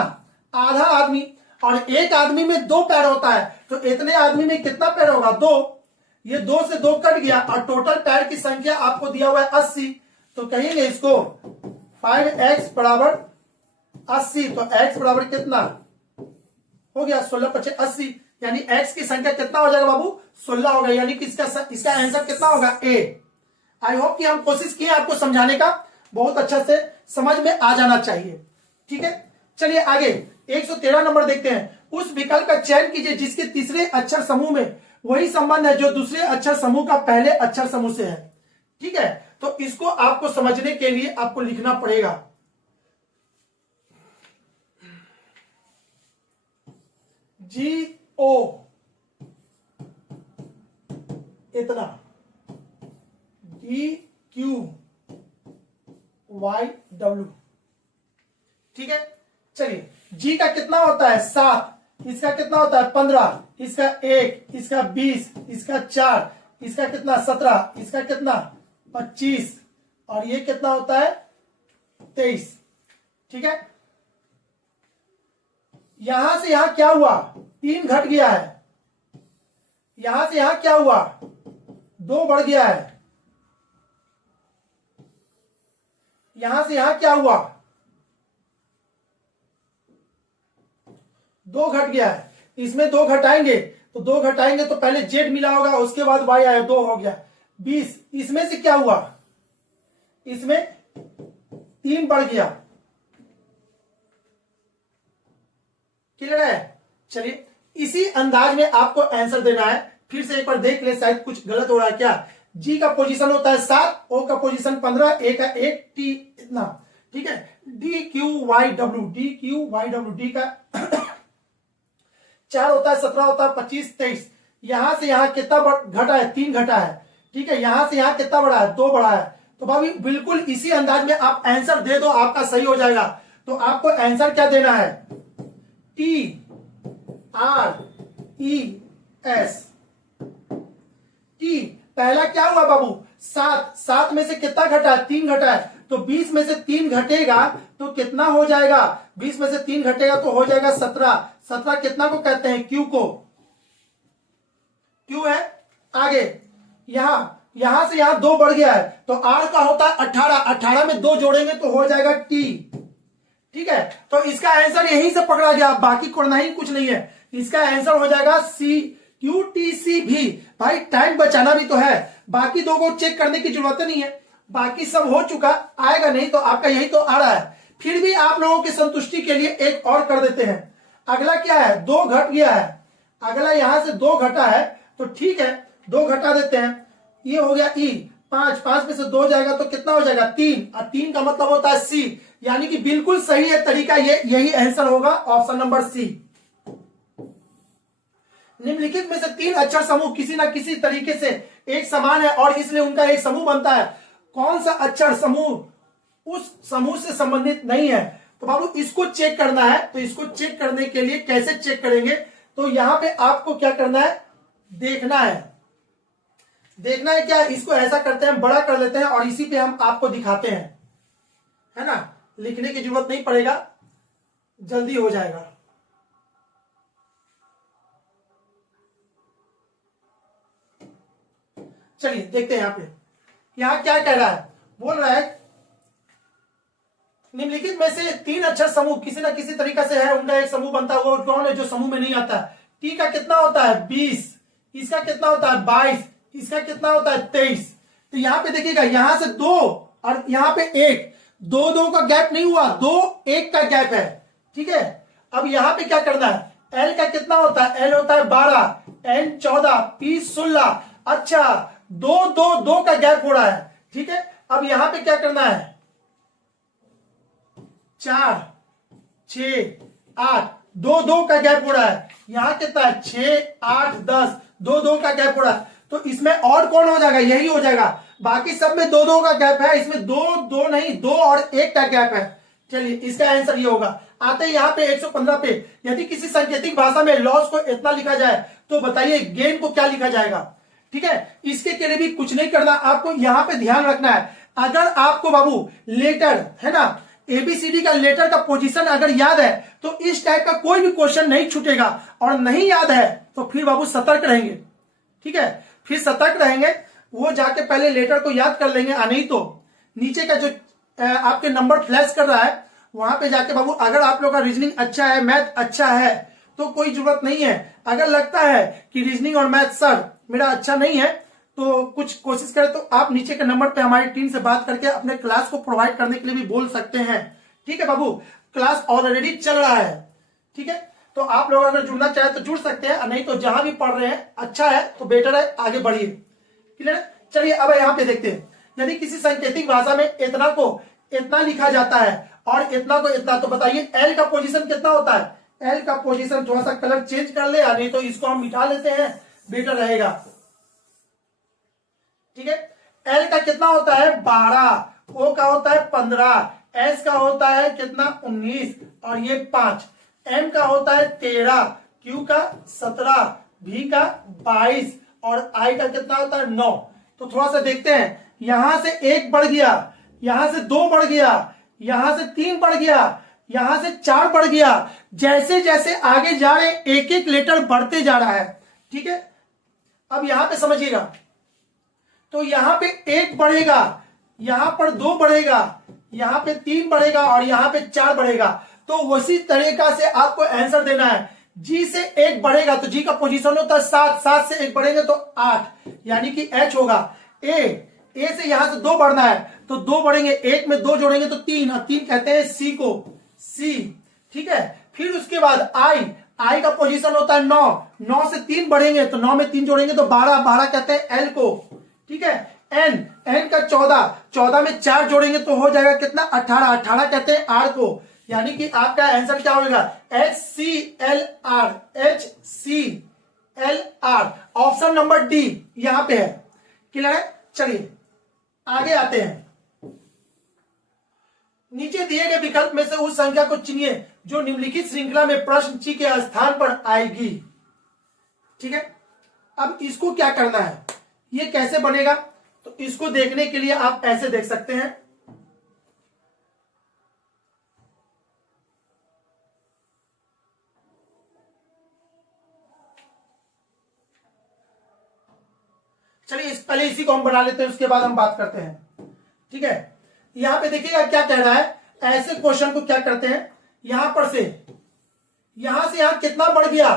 आधा आदमी। और एक आदमी में 2 पैर होता है, तो इतने आदमी में कितना पैर होगा 2, ये 2 से 2 कट गया और टोटल पैर की संख्या आपको दिया हुआ है 80। तो कहेंगे इसको 5x बराबर 80, तो x बराबर कितना हो गया 16 25 80, यानी x की संख्या कितना हो जाएगा बाबू 16 होगा, यानी कि इसका आंसर कितना होगा A। आई होप कि हम कोशिश किए आपको समझाने का, बहुत अच्छा से समझ में आ जाना चाहिए। ठीक है, चलिए आगे 113 नंबर देखते हैं। उस विकल्प का चयन कीजिए जिसके तीसरे अक्षर समूह में वही संबंध है जो दूसरे अक्षर समूह का पहले अक्षर समूह से है। ठीक है, तो इसको आपको समझने के लिए आपको लिखना पड़ेगा। GO इतना, DQYW। ठीक है, चलिए G का कितना होता है 7, इसका कितना होता है 15, इसका 1, इसका 20, इसका 4, इसका कितना 17, इसका कितना 25 और ये कितना होता है 23। ठीक है, यहां से यहां क्या हुआ 3 घट गया है, यहां से यहां क्या हुआ 2 बढ़ गया है, यहां से यहां क्या हुआ, 2 घट गया है, इसमें 2 घटाएंगे तो 2 घटाएंगे तो पहले जेड मिला होगा, उसके बाद वाई आया, 2 हो गया 20। इसमें से क्या हुआ, इसमें 3 बढ़ गया। क्लियर है। चलिए इसी अंदाज में आपको आंसर देना है। फिर से एक बार देख ले, शायद कुछ गलत हो रहा है क्या। जी का पोजीशन होता है 7, ओ का पोजीशन 15, ए का 1, टी इतना, ठीक है। D Q Y W, D Q Y W, D का 4 होता है, 17 होता है, 25, 23। यहां से यहां कितना घटा है, 3 घटा है, ठीक है। यहां से यहां कितना बढ़ा है, 2 बढ़ा है। तो भाभी बिल्कुल इसी अंदाज में आप आंसर दे दो, आपका सही हो जाएगा। तो आपको आंसर क्या देना है, T R E S, T. पहला क्या हुआ बाबू, 7 में से कितना घटा है, 3 घटा है। तो 20 में से 3 घटेगा तो कितना हो जाएगा, 20 में से 3 घटेगा तो हो जाएगा 17। 17 कितना को कहते हैं, क्यू को, क्यू है। आगे यहां से यहां 2 बढ़ गया है तो आर का होता है 18, 18 में 2 जोड़ेंगे तो हो जाएगा टी, ठीक है। तो इसका आंसर यहीं से पकड़ा गया, बाकी करना ही कुछ नहीं है। इसका आंसर हो जाएगा सी, यूटीसी भी। भाई टाइम बचाना भी तो है, बाकी 2 को चेक करने की जरूरत नहीं है, बाकी सब हो चुका, आएगा नहीं तो आपका यही तो आ रहा है। फिर भी आप लोगों की संतुष्टि के लिए एक और कर देते हैं। अगला क्या है, 2 घट गया है, अगला यहां से 2 घटा है तो ठीक है, 2 घटा देते हैं। ये हो गया ई, 5 में से 2 जाएगा तो कितना हो जाएगा, 3, और 3 का मतलब होता है सी। यानी कि बिल्कुल सही है तरीका, ये यही आंसर होगा, ऑप्शन नंबर सी। निम्नलिखित में से 3 अक्षर समूह किसी ना किसी तरीके से एक समान है और इसलिए उनका एक समूह बनता है। कौन सा अक्षर समूह उस समूह से संबंधित नहीं है। तो बाबू इसको चेक करना है, तो इसको चेक करने के लिए कैसे चेक करेंगे, तो यहां पे आपको क्या करना है, देखना है। देखना है क्या, इसको ऐसा करते हैं, बड़ा कर लेते हैं और इसी पे हम आपको दिखाते हैं, है ना। लिखने की जरूरत नहीं पड़ेगा, जल्दी हो जाएगा। चलिए देखते हैं यहां पे, यहां क्या कह रहा है, बोल रहा है निम्नलिखित में से 3 अक्षर समूह किसी ना किसी तरीका से है, उनका एक समूह बनता है। वो कौन है जो समूह में नहीं आता है। टी का कितना होता है 20, इसका कितना होता है 22, इसका कितना होता है 23। तो यहां पे देखिएगा, यहां से 2 और यहां पे 1, 2 का गैप नहीं हुआ, 2 1 का गैप है, ठीक है। अब यहां पे क्या करना है, एल का कितना होता है, एल होता है 12, एन 14, पी 16। अच्छा 2 का गैप हो रहा है, ठीक है। अब यहां पे क्या करना है, 4 6 8, 2 का गैप हो रहा है। यहां कितना है 6 8 10, 2 का गैप हो रहा है। तो इसमें और कौन हो जाएगा, यही हो जाएगा। बाकी सब में 2 का गैप है, इसमें 2 नहीं, 2 और 1 का गैप है। चलिए इसका आंसर ये होगा। आते हैं यहां पे 115 पे, यदि किसी सांकेतिक भाषा में लॉस को इतना लिखा जाए तो बताइए गेन को क्या लिखा जाएगा, ठीक है। इसके के लिए भी कुछ नहीं करना, आपको यहां पे ध्यान रखना है। अगर आपको बाबू लेटर है ना, एबीसीडी का लेटर का पोजीशन अगर याद है तो इस टाइप का कोई भी क्वेश्चन नहीं छूटेगा, और नहीं याद है तो फिर बाबू सतर्क रहेंगे, ठीक है। फिर सतर्क रहेंगे, वो जाके पहले लेटर को याद कर लेंगे, नहीं तो नीचे का जो आपके नंबर फ्लैश कर रहा है वहां पे जाके बाबू, अगर आप लोग का रीजनिंग अच्छा है, मैथ अच्छा है तो कोई जरूरत नहीं है। अगर लगता है कि रीजनिंग और मैथ सर मेरा अच्छा नहीं है तो कुछ कोशिश करें, तो आप नीचे के नंबर पे हमारी टीम से बात करके अपने क्लास को प्रोवाइड करने के लिए भी बोल सकते हैं, ठीक है बाबू। क्लास ऑलरेडी चल रहा है, ठीक है। तो आप लोग अगर जुड़ना चाहे तो जुड़ सकते हैं, नहीं तो जहां भी पढ़ रहे हैं अच्छा है तो बेटर है, आगे बढ़िए, क्लियर। चलिए अब यहां पे देखते हैं, यदि किसी सांकेतिक भाषा में इतना को इतना लिखा जाता है और इतना को इतना, तो बताइए एल का पोजीशन कितना होता है। एल का पोजीशन थोड़ा सा कलर चेंज कर ले, नहीं तो इसको हम मिटा लेते हैं, बेटर रहेगा, ठीक है। एल का कितना होता है 12, ओ का होता है 15, एस का होता है कितना 19 और ये 5, एम का होता है 13, क्यू का 17, भी का 22 और आई का कितना होता है 9। तो थोड़ा सा देखते हैं, यहां से 1 बढ़ गया, यहां से 2 बढ़ गया, यहां से 3 बढ़ गया, यहां से 4 बढ़ गया। जैसे जैसे आगे जा रहे एक एक लेटर बढ़ते जा रहा है, ठीक है। अब यहां पे समझिएगा, तो यहां पे 1 बढ़ेगा, यहां पर 2 बढ़ेगा, यहाँ पे 3 बढ़ेगा और यहाँ पे 4 बढ़ेगा। तो उसी तरीका से आपको आंसर देना है। जी से 1 बढ़ेगा तो जी का पोजीशन होता है 7, 7 से 1 बढ़ेगा तो 8, यानी कि H होगा। ए से यहां से 2 बढ़ना है तो 2 बढ़ेंगे, 1 में 2 जोड़ेंगे तो 3, और 3 कहते हैं सी को, सी। ठीक है, फिर उसके बाद आई का पोजीशन होता है 9, 9 से 3 बढ़ेंगे तो 9 में 3 जोड़ेंगे तो 12, 12 कहते हैं एल को। ठीक है, एन का 14, 14 में 4 जोड़ेंगे तो हो जाएगा कितना, 18, 18 कहते हैं आर को। यानी कि आपका आंसर क्या होगा, HClR, HClR। Option number D यहां पे है। क्लियर है? चलिए आगे आते हैं। नीचे दिए गए विकल्प में से उस संख्या को चुनिए जो निम्नलिखित श्रृंखला में प्रश्न ची के स्थान पर आएगी। ठीक है, अब इसको क्या करना है, ये कैसे बनेगा, तो इसको देखने के लिए आप ऐसे देख सकते हैं। चलिए पहले इसी को हम बना लेते हैं, उसके बाद हम बात करते हैं। ठीक है, यहां पे देखिएगा क्या कह रहा है। ऐसे क्वेश्चन को क्या करते हैं, यहां पर से यहां कितना बढ़ गया,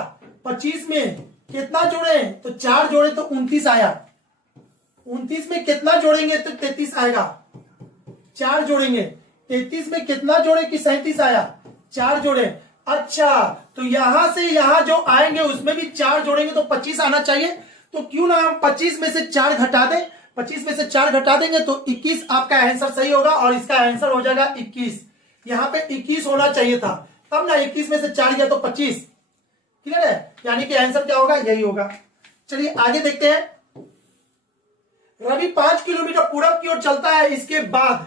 25 में कितना जोड़े तो 4 जोड़े तो 29 आया, 29 में कितना जोड़ेंगे तो 33 आएगा, 4 जोड़ेंगे, 33 में कितना जोड़े कि 37 आया, 4 जोड़े। अच्छा, तो यहां से यहां जो आएंगे उसमें भी 4 जोड़ेंगे तो 25 आना चाहिए। तो क्यों ना हम 25 में से 4 घटा दें, 25 में से 4 घटा देंगे तो 21 आपका आंसर सही होगा और इसका आंसर हो जाएगा 21। यहां पे 21 होना चाहिए था, तब ना 21 में से 4 गया तो 25। क्लियर है, यानी कि आंसर क्या होगा, यही होगा। चलिए आगे देखते हैं। रवि 5 किलोमीटर पूरब की ओर चलता है, इसके बाद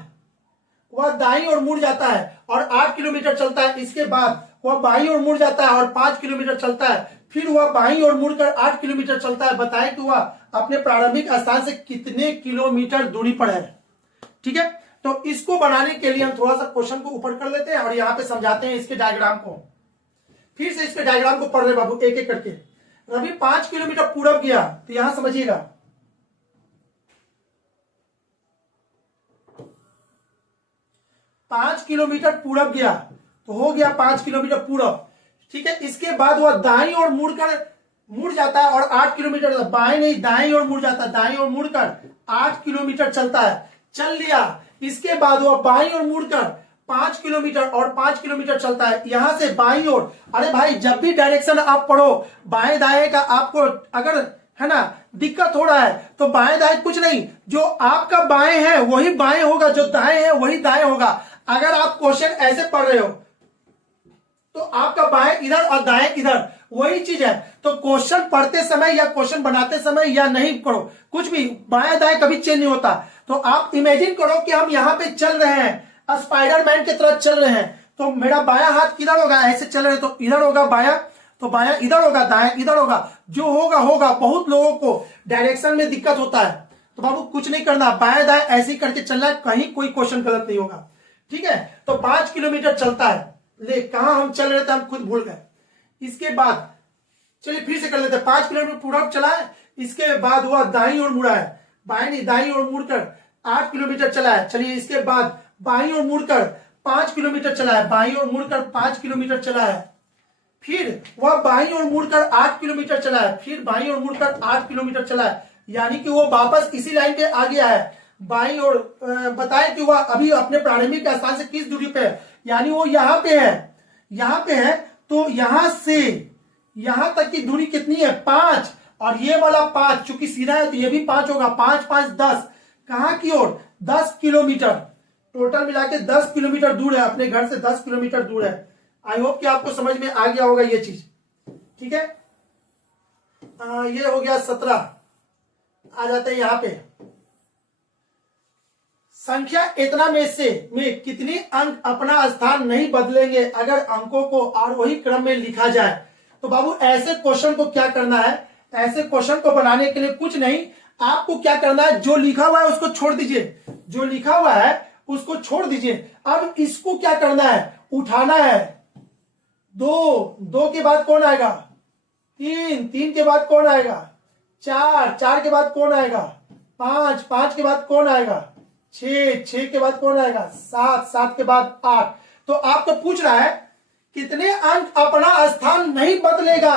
वह दाईं ओर मुड़ जाता है और 8 किलोमीटर चलता है, इसके बाद वह बाईं ओर मुड़ जाता है और 5 किलोमीटर चलता है, फिर वह बाईं ओर मुड़कर 8 किलोमीटर चलता है। बताएं कि वह अपने प्रारंभिक स्थान से कितने किलोमीटर दूरी पर है। ठीक है, तो इसको बनाने के लिए हम थोड़ा सा क्वेश्चन को ऊपर कर लेते हैं और यहां पे समझाते हैं इसके डायग्राम को। फिर से इसके डायग्राम को पढ़ रहे बाबू एक एक करके। रवि 5 किलोमीटर पूरब गया, तो यहां समझिएगा 5 किलोमीटर पूरब गया तो हो गया 5 किलोमीटर पूरब। ठीक है, इसके बाद वह दाईं ओर मुड़ जाता है और 8 किलोमीटर, बाएं नहीं दाईं ओर मुड़ जाता है, दाईं ओर मुड़कर 8 किलोमीटर चलता है, चल लिया। इसके बाद वह बाईं ओर मुड़कर 5 किलोमीटर और 5 किलोमीटर चलता है, यहां से बाईं ओर। अरे भाई जब भी डायरेक्शन आप पढ़ो बाएं दाएं का, आपको अगर है ना दिक्कत हो रहा है तो बाएं दाएं कुछ नहीं, जो आपका बाएं है वही बाएं होगा, जो दाएं है वही दाएं होगा। अगर आप क्वेश्चन ऐसे पढ़ रहे हो तो आपका बाएं इधर और दाएं इधर, वही चीज है। तो क्वेश्चन पढ़ते समय या क्वेश्चन बनाते समय या नहीं करो, कुछ भी बाएं दाएं कभी चेंज नहीं होता। तो आप इमेजिन करो कि हम यहाँ पे चल रहे हैं, स्पाइडरमैन की तरह चल रहे हैं, तो मेरा बायां हाथ किधर होगा, ऐसे चल रहे तो इधर होगा बायां, तो बायां इधर होगा, दाएं इधर होगा, जो होगा होगा। बहुत लोगों को डायरेक्शन में दिक्कत होता है, तो बाबू कुछ नहीं करना, बाएं दाएं ऐसे ही करके चलना है, कहीं कोई क्वेश्चन गलत नहीं होगा। ठीक है, तो 5 किलोमीटर चलता है, ले कहां हम चल रहे थे हम खुद भूल गए। इसके बाद चलिए फिर से कर लेते हैं। 5 किलोमीटर पूरब चला है, इसके बाद हुआ दाईं ओर मुड़ा है, बाएं नहीं दाईं ओर मुड़कर 8 किलोमीटर चला है। चलिए इसके बाद बाईं ओर मुड़कर 5 किलोमीटर चला है, बाईं ओर मुड़कर 5 किलोमीटर चला है, फिर वह बाईं ओर मुड़कर 8 किलोमीटर चला है, फिर बाईं ओर मुड़कर 8 किलोमीटर चला है, यानी कि वो वापस इसी लाइन पे आ गया है। बाईं ओर बताएं कि वह अभी अपने प्रारंभिक स्थान से किस दूरी पे है, यानी वो यहाँ पे है, यहाँ पे है। तो यहां से यहां तक की दूरी कितनी है, 5, और ये वाला 5 चूंकि सीधा है तो ये भी 5 होगा, 5 5 10, कहां की ओर 10 किलोमीटर, टोटल मिला के 10 किलोमीटर दूर है, अपने घर से 10 किलोमीटर दूर है। आई होप कि आपको समझ में आ गया होगा ये चीज। ठीक है, ये हो गया 17। आ जाते हैं यहां पे, संख्या इतना में कितने अंक अपना स्थान नहीं बदलेंगे अगर अंकों को आरोही क्रम में लिखा जाए। तो बाबू ऐसे क्वेश्चन को क्या करना है, ऐसे क्वेश्चन को बनाने के लिए कुछ नहीं, आपको क्या करना है, जो लिखा हुआ है उसको छोड़ दीजिए, जो लिखा हुआ है उसको छोड़ दीजिए। अब इसको क्या करना है, उठाना है। 2 के बाद कौन आएगा, 3 के बाद कौन आएगा, 4 के बाद कौन आएगा, 5 के बाद कौन आएगा, 6 के बाद कौन आएगा 7 के बाद 8। तो आपको पूछ रहा है कितने अंक अपना स्थान नहीं बदलेगा,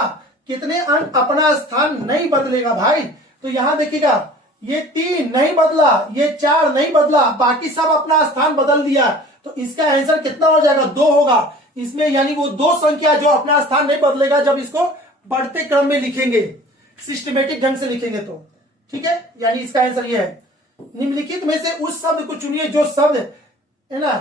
कितने अंक अपना स्थान नहीं बदलेगा भाई। तो यहां देखिएगा ये 3 नहीं बदला, ये 4 नहीं बदला, बाकी सब अपना स्थान बदल दिया। तो इसका आंसर कितना हो जाएगा 2 होगा इसमें, यानी वो 2 संख्या जो अपना स्थान नहीं बदलेगा जब इसको बढ़ते क्रम में लिखेंगे, सिस्टमेटिक ढंग से लिखेंगे तो। ठीक है, यानी इसका आंसर ये है। निम्नलिखित में से उस शब्द को चुनिए जो शब्द है ना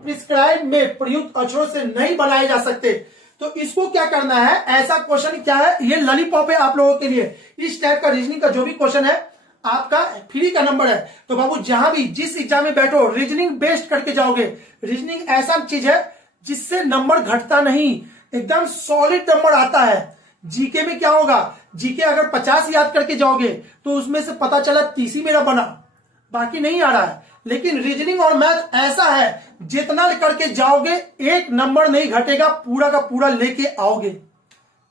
प्रिस्क्राइब में प्रयुक्त अक्षरों से नहीं बनाए जा सकते। तो इसको क्या करना है, ऐसा क्वेश्चन क्या है, ये लॉलीपॉप है आप लोगों के लिए। इस टाइप का रीजनिंग का जो भी क्वेश्चन है आपका फ्री का नंबर है। तो बाबू जहां भी जिस एग्जाम में बैठो रीजनिंग बेस्ड करके जाओगे। रीजनिंग ऐसा चीज है जिससे नंबर घटता नहीं, एकदम सॉलिड नंबर आता है। जीके में क्या होगा, जीके अगर 50 याद करके जाओगे तो उसमें से पता चला 30 ही मेरा बना, बाकी नहीं आ रहा है। लेकिन रीजनिंग और मैथ ऐसा है जितना करके जाओगे एक नंबर नहीं घटेगा, पूरा का पूरा लेके आओगे।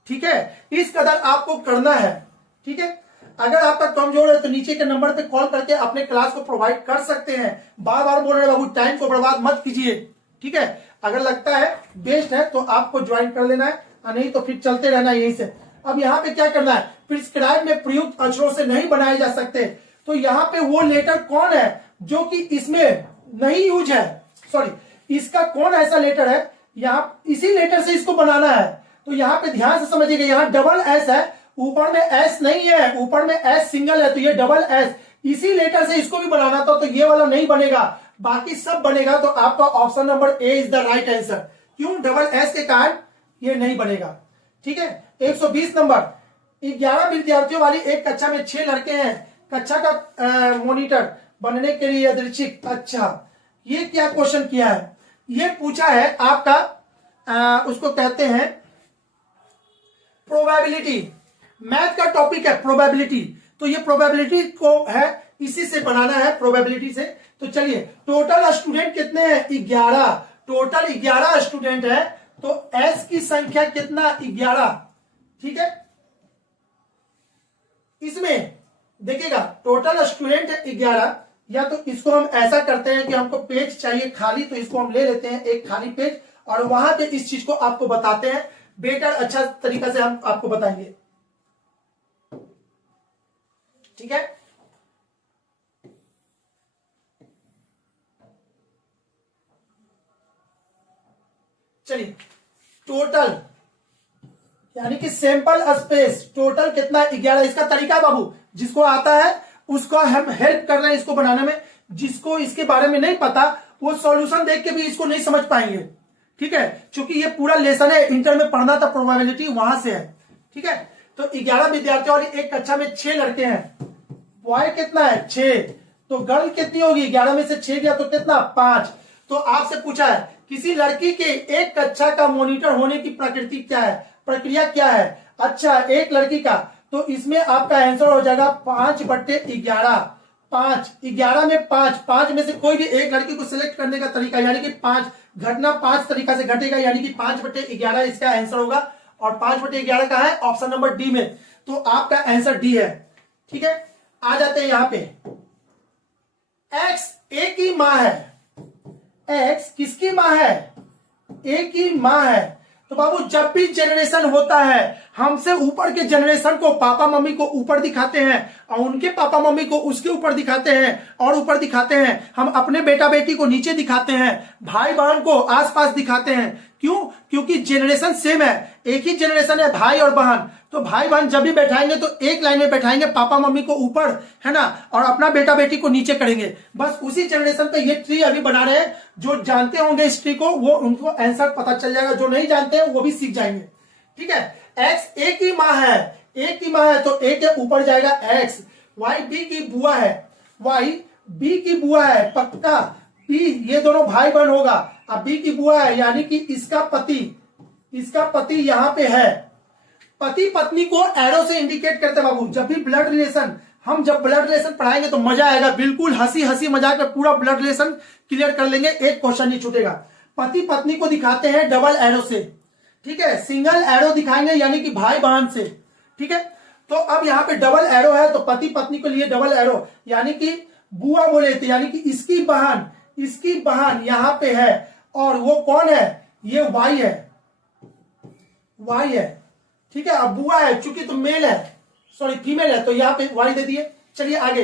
ठीक है, इस कदर आपको करना है। ठीक है, अगर आपका कमजोर है तो नीचे के नंबर पे कॉल करके अपने क्लास को प्रोवाइड कर सकते हैं। बार बार बोल रहे बाबू टाइम को बर्बाद मत कीजिए। ठीक है, अगर लगता है बेस्ट है तो आपको ज्वाइन कर लेना है, नहीं तो फिर चलते रहना यहीं से। अब यहाँ पे क्या करना है, प्रिस्क्राइब में प्रयुक्त अक्षरों से नहीं बनाए जा सकते। तो यहाँ पे वो लेटर कौन है जो कि इसमें नहीं यूज है, सॉरी इसका कौन ऐसा लेटर है, यहाँ इसी लेटर से इसको बनाना है। तो यहाँ पे ध्यान से समझिएगा, यहाँ डबल एस है, ऊपर में एस नहीं है, ऊपर में एस सिंगल है, तो ये डबल एस, इसी लेटर से इसको भी बनाना था। तो ये वाला नहीं बनेगा, बाकी सब बनेगा। तो आपका option number A is the right answer. क्यों, डबल एस के कारण ये नहीं बनेगा। ठीक है, 120 नंबर, 11 विद्यार्थियों वाली एक कक्षा में 6 लड़के हैं। कक्षा का मॉनिटर बनने के लिए यादृच्छिक, अच्छा ये क्या क्वेश्चन किया है, ये पूछा है आपका उसको कहते हैं प्रोबेबिलिटी। मैथ का टॉपिक है प्रोबेबिलिटी, तो ये प्रोबेबिलिटी को है इसी से बनाना है, प्रोबेबिलिटी से। तो चलिए, टोटल स्टूडेंट कितने हैं 11, टोटल 11 स्टूडेंट है, तो एस की संख्या कितना 11। ठीक है, इसमें देखिएगा टोटल स्टूडेंट है 11, या तो इसको हम ऐसा करते हैं कि हमको पेज चाहिए खाली, तो इसको हम ले लेते हैं एक खाली पेज और वहां पे इस चीज को आपको बताते हैं, बेटर अच्छा तरीका से हम आपको बताएंगे। ठीक है, चलिए टोटल यानी कि सैंपल स्पेस टोटल कितना 11। इसका तरीका बाबू जिसको आता है उसको हम हेल्प कर रहे हैं इसको बनाने में, जिसको इसके बारे में नहीं पता वो सॉल्यूशन देख के भी इसको नहीं समझ पाएंगे। ठीक है, क्योंकि ये पूरा लेसन है, इंटर में पढ़ना था, प्रोबेबिलिटी वहां से है। ठीक है, तो 11 विद्यार्थियों वाली एक कक्षा में 6 लड़के हैं, बॉय कितना है 6, तो गर्ल कितनी होगी, 11 में से 6 गया तो कितना 5। तो आपसे पूछा है किसी लड़की के एक कक्षा का मॉनिटर होने की प्रकृति क्या है, प्रक्रिया क्या है। अच्छा, एक लड़की का, तो इसमें आपका आंसर हो जाएगा 5/11। 5, 11 में 5 में से कोई भी एक लड़की को सिलेक्ट करने का तरीका, यानी कि 5 घटना 5 तरीका से घटेगा, यानी कि 5/11 इसका आंसर होगा। और 5/11 का है ऑप्शन नंबर डी में, तो आपका आंसर डी है। ठीक है, आ जाते हैं यहां पे, एक्स ए की मां है, एक्स किसकी मां है, ए की मां है। तो बाबू जब भी जनरेशन होता है, हमसे ऊपर के जनरेशन को पापा मम्मी को ऊपर दिखाते हैं और उनके पापा मम्मी को उसके ऊपर दिखाते हैं और ऊपर दिखाते हैं, हम अपने बेटा बेटी को नीचे दिखाते हैं, भाई बहन को आसपास दिखाते हैं। क्यों, क्योंकि जनरेशन सेम है, एक ही जनरेशन है भाई और बहन। तो भाई बहन जब भी बैठाएंगे तो एक लाइन में बैठाएंगे, पापा मम्मी को ऊपर है ना, और अपना बेटा बेटी को नीचे करेंगे। बस उसी जनरेशन पे ये ट्री अभी बना रहे हैं। जो जानते होंगे इस ट्री को वो उनको आंसर पता चल जाएगा, जो नहीं जानते हैं वो भी सीख जाएंगे। ठीक है, एक्स ए की मां है, ए की मां है तो ए के ऊपर जाएगा एक्स। वाई बी की बुआ है, वाई बी की बुआ है पक्का, बी ये दोनों भाई बहन होगा। अब बी की बुआ है यानी कि इसका पति यहां पे है। पति पत्नी को एरो से इंडिकेट करते हैं बाबू। जब भी ब्लड रिलेशन, हम जब ब्लड रिलेशन पढ़ाएंगे तो मजा आएगा, बिल्कुल हंसी हंसी मजाक में पूरा ब्लड रिलेशन क्लियर कर लेंगे, एक क्वेश्चन नहीं छूटेगा। पति पत्नी को दिखाते हैं डबल एरो से। ठीक है, सिंगल एरो दिखाएंगे यानी कि भाई बहन से। ठीक है, तो अब यहाँ पे डबल एरो है तो पति पत्नी के लिए डबल एरो, यानी कि बुआ बोले थे, यानी कि इसकी बहन यहां पे है, और वो कौन है, ये वाई है, ठीक है। अब बुआ है, चूंकि तो मेल है, सॉरी फीमेल है, तो यहां पे वाई दे दिए। चलिए आगे,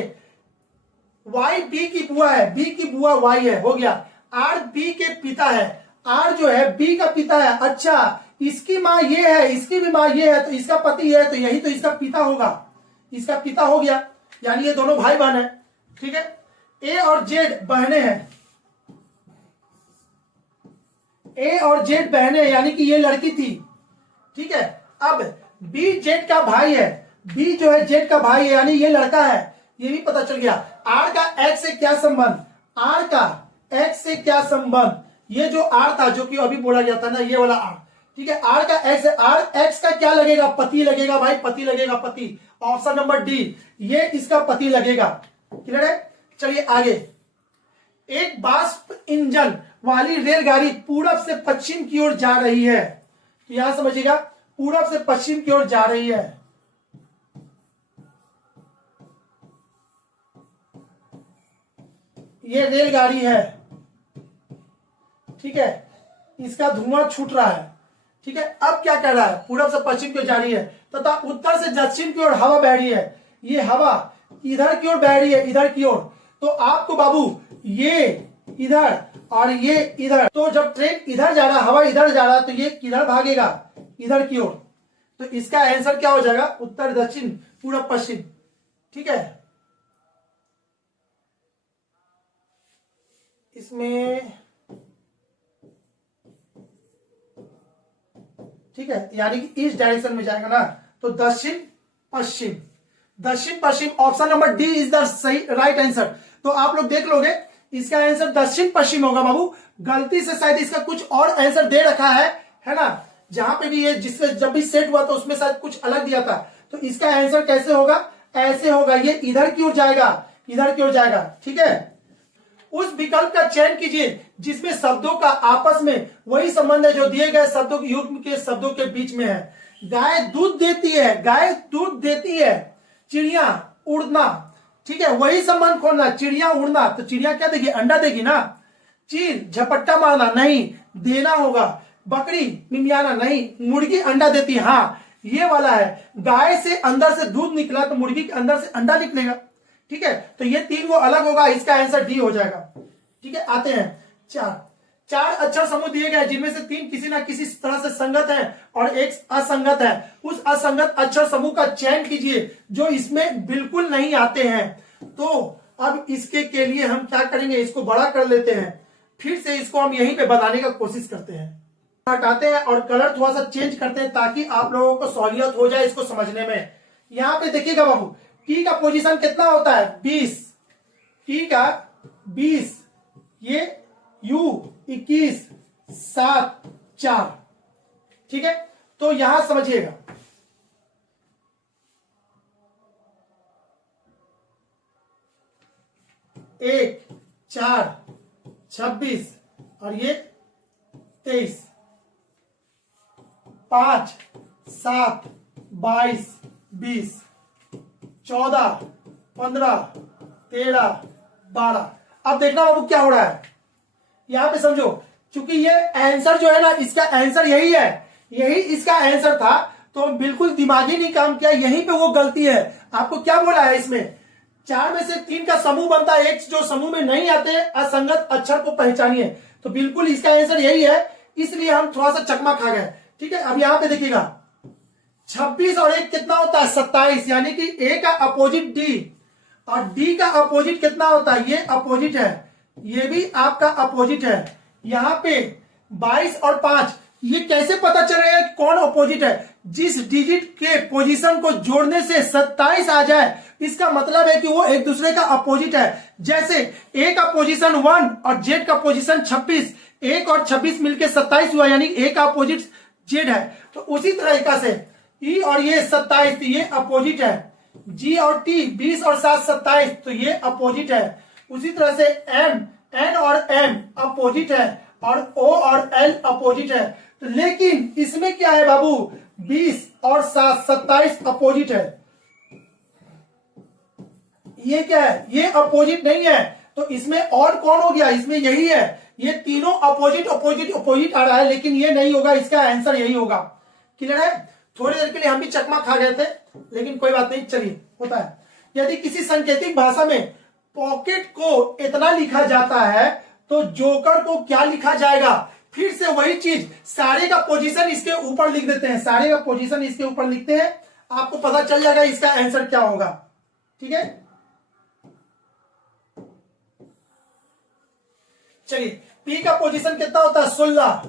वाई बी की बुआ है, बी की बुआ वाई है, हो गया। आर बी के पिता है, आर जो है बी का पिता है। अच्छा, इसकी माँ ये है, इसकी भी माँ ये है, तो इसका पति है, तो यही तो इसका पिता होगा, इसका पिता हो गया, यानी ये दोनों भाई बहन है, ठीक है। ए और जेड बहने हैं, ए और जेड बहने हैं, यानी कि ये लड़की थी, ठीक है। अब बी जेड का भाई है, बी जो है जेड का भाई है, यानी ये लड़का है, ये भी पता चल गया। आर का एक्स से क्या संबंध, आर का एक्स से क्या संबंध, ये जो आर था, जो कि अभी बोला गया था ना, ये वाला आर, ठीक है। आर का एक्स है, आर एक्स का क्या लगेगा, पति लगेगा भाई, पति लगेगा, पति। ऑप्शन नंबर डी, ये इसका पति लगेगा, क्लियर है। चलिए आगे, एक वाष्प इंजन वाली रेलगाड़ी पूरब से पश्चिम की ओर जा रही है, तो यहां समझिएगा, पूरब से पश्चिम की ओर जा रही है, ये रेलगाड़ी है, ठीक है। इसका धुआं छूट रहा है, ठीक है। अब क्या कर रहा है, पूरब से पश्चिम की ओर जा रही है, तथा उत्तर से दक्षिण की ओर हवा बह रही है, ये हवा इधर की ओर बह रही है, इधर की ओर। तो आपको बाबू ये इधर और ये इधर, तो जब ट्रेन इधर जा रहा, हवा इधर जा रहा, तो ये किधर भागेगा, इधर की ओर। तो इसका आंसर क्या हो जाएगा, उत्तर दक्षिण पूरब पश्चिम, ठीक है। इसमें ठीक है, यानी कि इस डायरेक्शन में जाएगा ना, तो दक्षिण पश्चिम, दक्षिण पश्चिम, option number D is the सही राइट आंसर। तो आप लोग देख लोगे, इसका आंसर दक्षिण पश्चिम होगा बाबू। गलती से शायद इसका कुछ और आंसर दे रखा है ना, जहां पे भी ये जिससे जब भी सेट हुआ तो उसमें शायद कुछ अलग दिया था। तो इसका आंसर कैसे होगा, ऐसे होगा, ये इधर की ओर जाएगा, इधर की ओर जाएगा, ठीक है। उस विकल्प का चयन कीजिए जिसमें शब्दों का आपस में वही संबंध है जो दिए गए शब्दों के युग्म के शब्दों के बीच में है। गाय दूध देती है, गाय दूध देती है, चिड़िया उड़ना, ठीक है, वही संबंध खोलना, चिड़िया उड़ना, तो चिड़िया क्या देगी, अंडा देगी ना। चील झपट्टा मारना, नहीं, देना होगा। बकरी मिमियाना, नहीं, मुर्गी अंडा देती है, हाँ ये वाला है। गाय से अंदर से दूध निकला तो मुर्गी के अंदर से अंडा निकलेगा, ठीक है। तो ये तीन वो अलग होगा, इसका आंसर डी हो जाएगा, ठीक है। आते हैं चार अक्षर समूह दिए गए जिनमें से तीन किसी ना किसी तरह से संगत है और एक असंगत है। उस असंगत अक्षर समूह का चयन कीजिए जो इसमें बिल्कुल नहीं आते हैं। तो अब इसके के लिए हम क्या करेंगे, इसको बड़ा कर लेते हैं, फिर से इसको हम यहीं पे बनाने का कोशिश करते हैं, हटाते हैं और कलर थोड़ा सा चेंज करते हैं ताकि आप लोगों को सहूलियत हो जाए इसको समझने में। यहां पे देखिएगा बाबू, टी का पोजीशन कितना होता है, 20, टी का 20, ये यू 21, 7, 4, ठीक है। तो यहां समझिएगा, एक 4, 26 और ये 23, 5, 7, 22, 20, 14, 15, 13, 12। अब देखना बाबू क्या हो रहा है, यहां पे समझो, क्योंकि ये आंसर जो है ना, इसका आंसर यही है, यही इसका आंसर था, तो बिल्कुल दिमागी नहीं काम किया, यहीं पे वो गलती है। आपको क्या बोला है, इसमें 4 में से 3 का समूह बनता है, एक जो समूह में नहीं आते असंगत अक्षर को पहचानिए, तो बिल्कुल इसका आंसर यही है, इसलिए हम थोड़ा सा चकमा खा गए, ठीक है। अब यहां पे देखिएगा, 26 और 1 कितना होता है, 27, यानी कि ए का अपोजिट डी, और डी का अपोजिट कितना होता है, ये अपोजिट है, ये भी आपका अपोजिट है। यहां पे 22 और 5, ये कैसे पता चल रहा है कि कौन अपोजिट है, जिस डिजिट के पोजीशन को जोड़ने से 27 आ जाए, इसका मतलब है कि वो एक दूसरे का अपोजिट है। जैसे ए का पोजीशन 1 और जेड का पोजीशन 26, 1 और 26 मिलकर 27 हुआ, यानी ए का अपोजिट जेड है। तो उसी तरीका से ई और ये 27, तो ये अपोजिट है। जी और टी 20 और 7 27, तो ये अपोजिट है। उसी तरह से एन और एम अपोजिट है, और ओ और एल अपोजिट है। तो लेकिन इसमें क्या है बाबू, 20 और 7 27 अपोजिट है, ये क्या है, ये अपोजिट नहीं है, तो इसमें और कौन हो गया, इसमें यही है, ये तीनों अपोजिट अपोजिट अपोजिट आ रहा है, लेकिन ये नहीं होगा, इसका आंसर यही होगा। क्लियर है? थोड़ी देर के लिए हम भी चकमा खा गए थे, लेकिन कोई बात नहीं, चलिए होता है। यदि किसी सांकेतिक भाषा में पॉकेट को इतना लिखा जाता है तो जोकर को क्या लिखा जाएगा, फिर से वही चीज, सारे का पोजीशन इसके ऊपर लिख देते हैं, सारे का पोजीशन इसके ऊपर लिखते हैं, आपको पता चल जाएगा इसका आंसर क्या होगा। ठीक है, चलिए पी का पोजीशन कितना होता है, 16,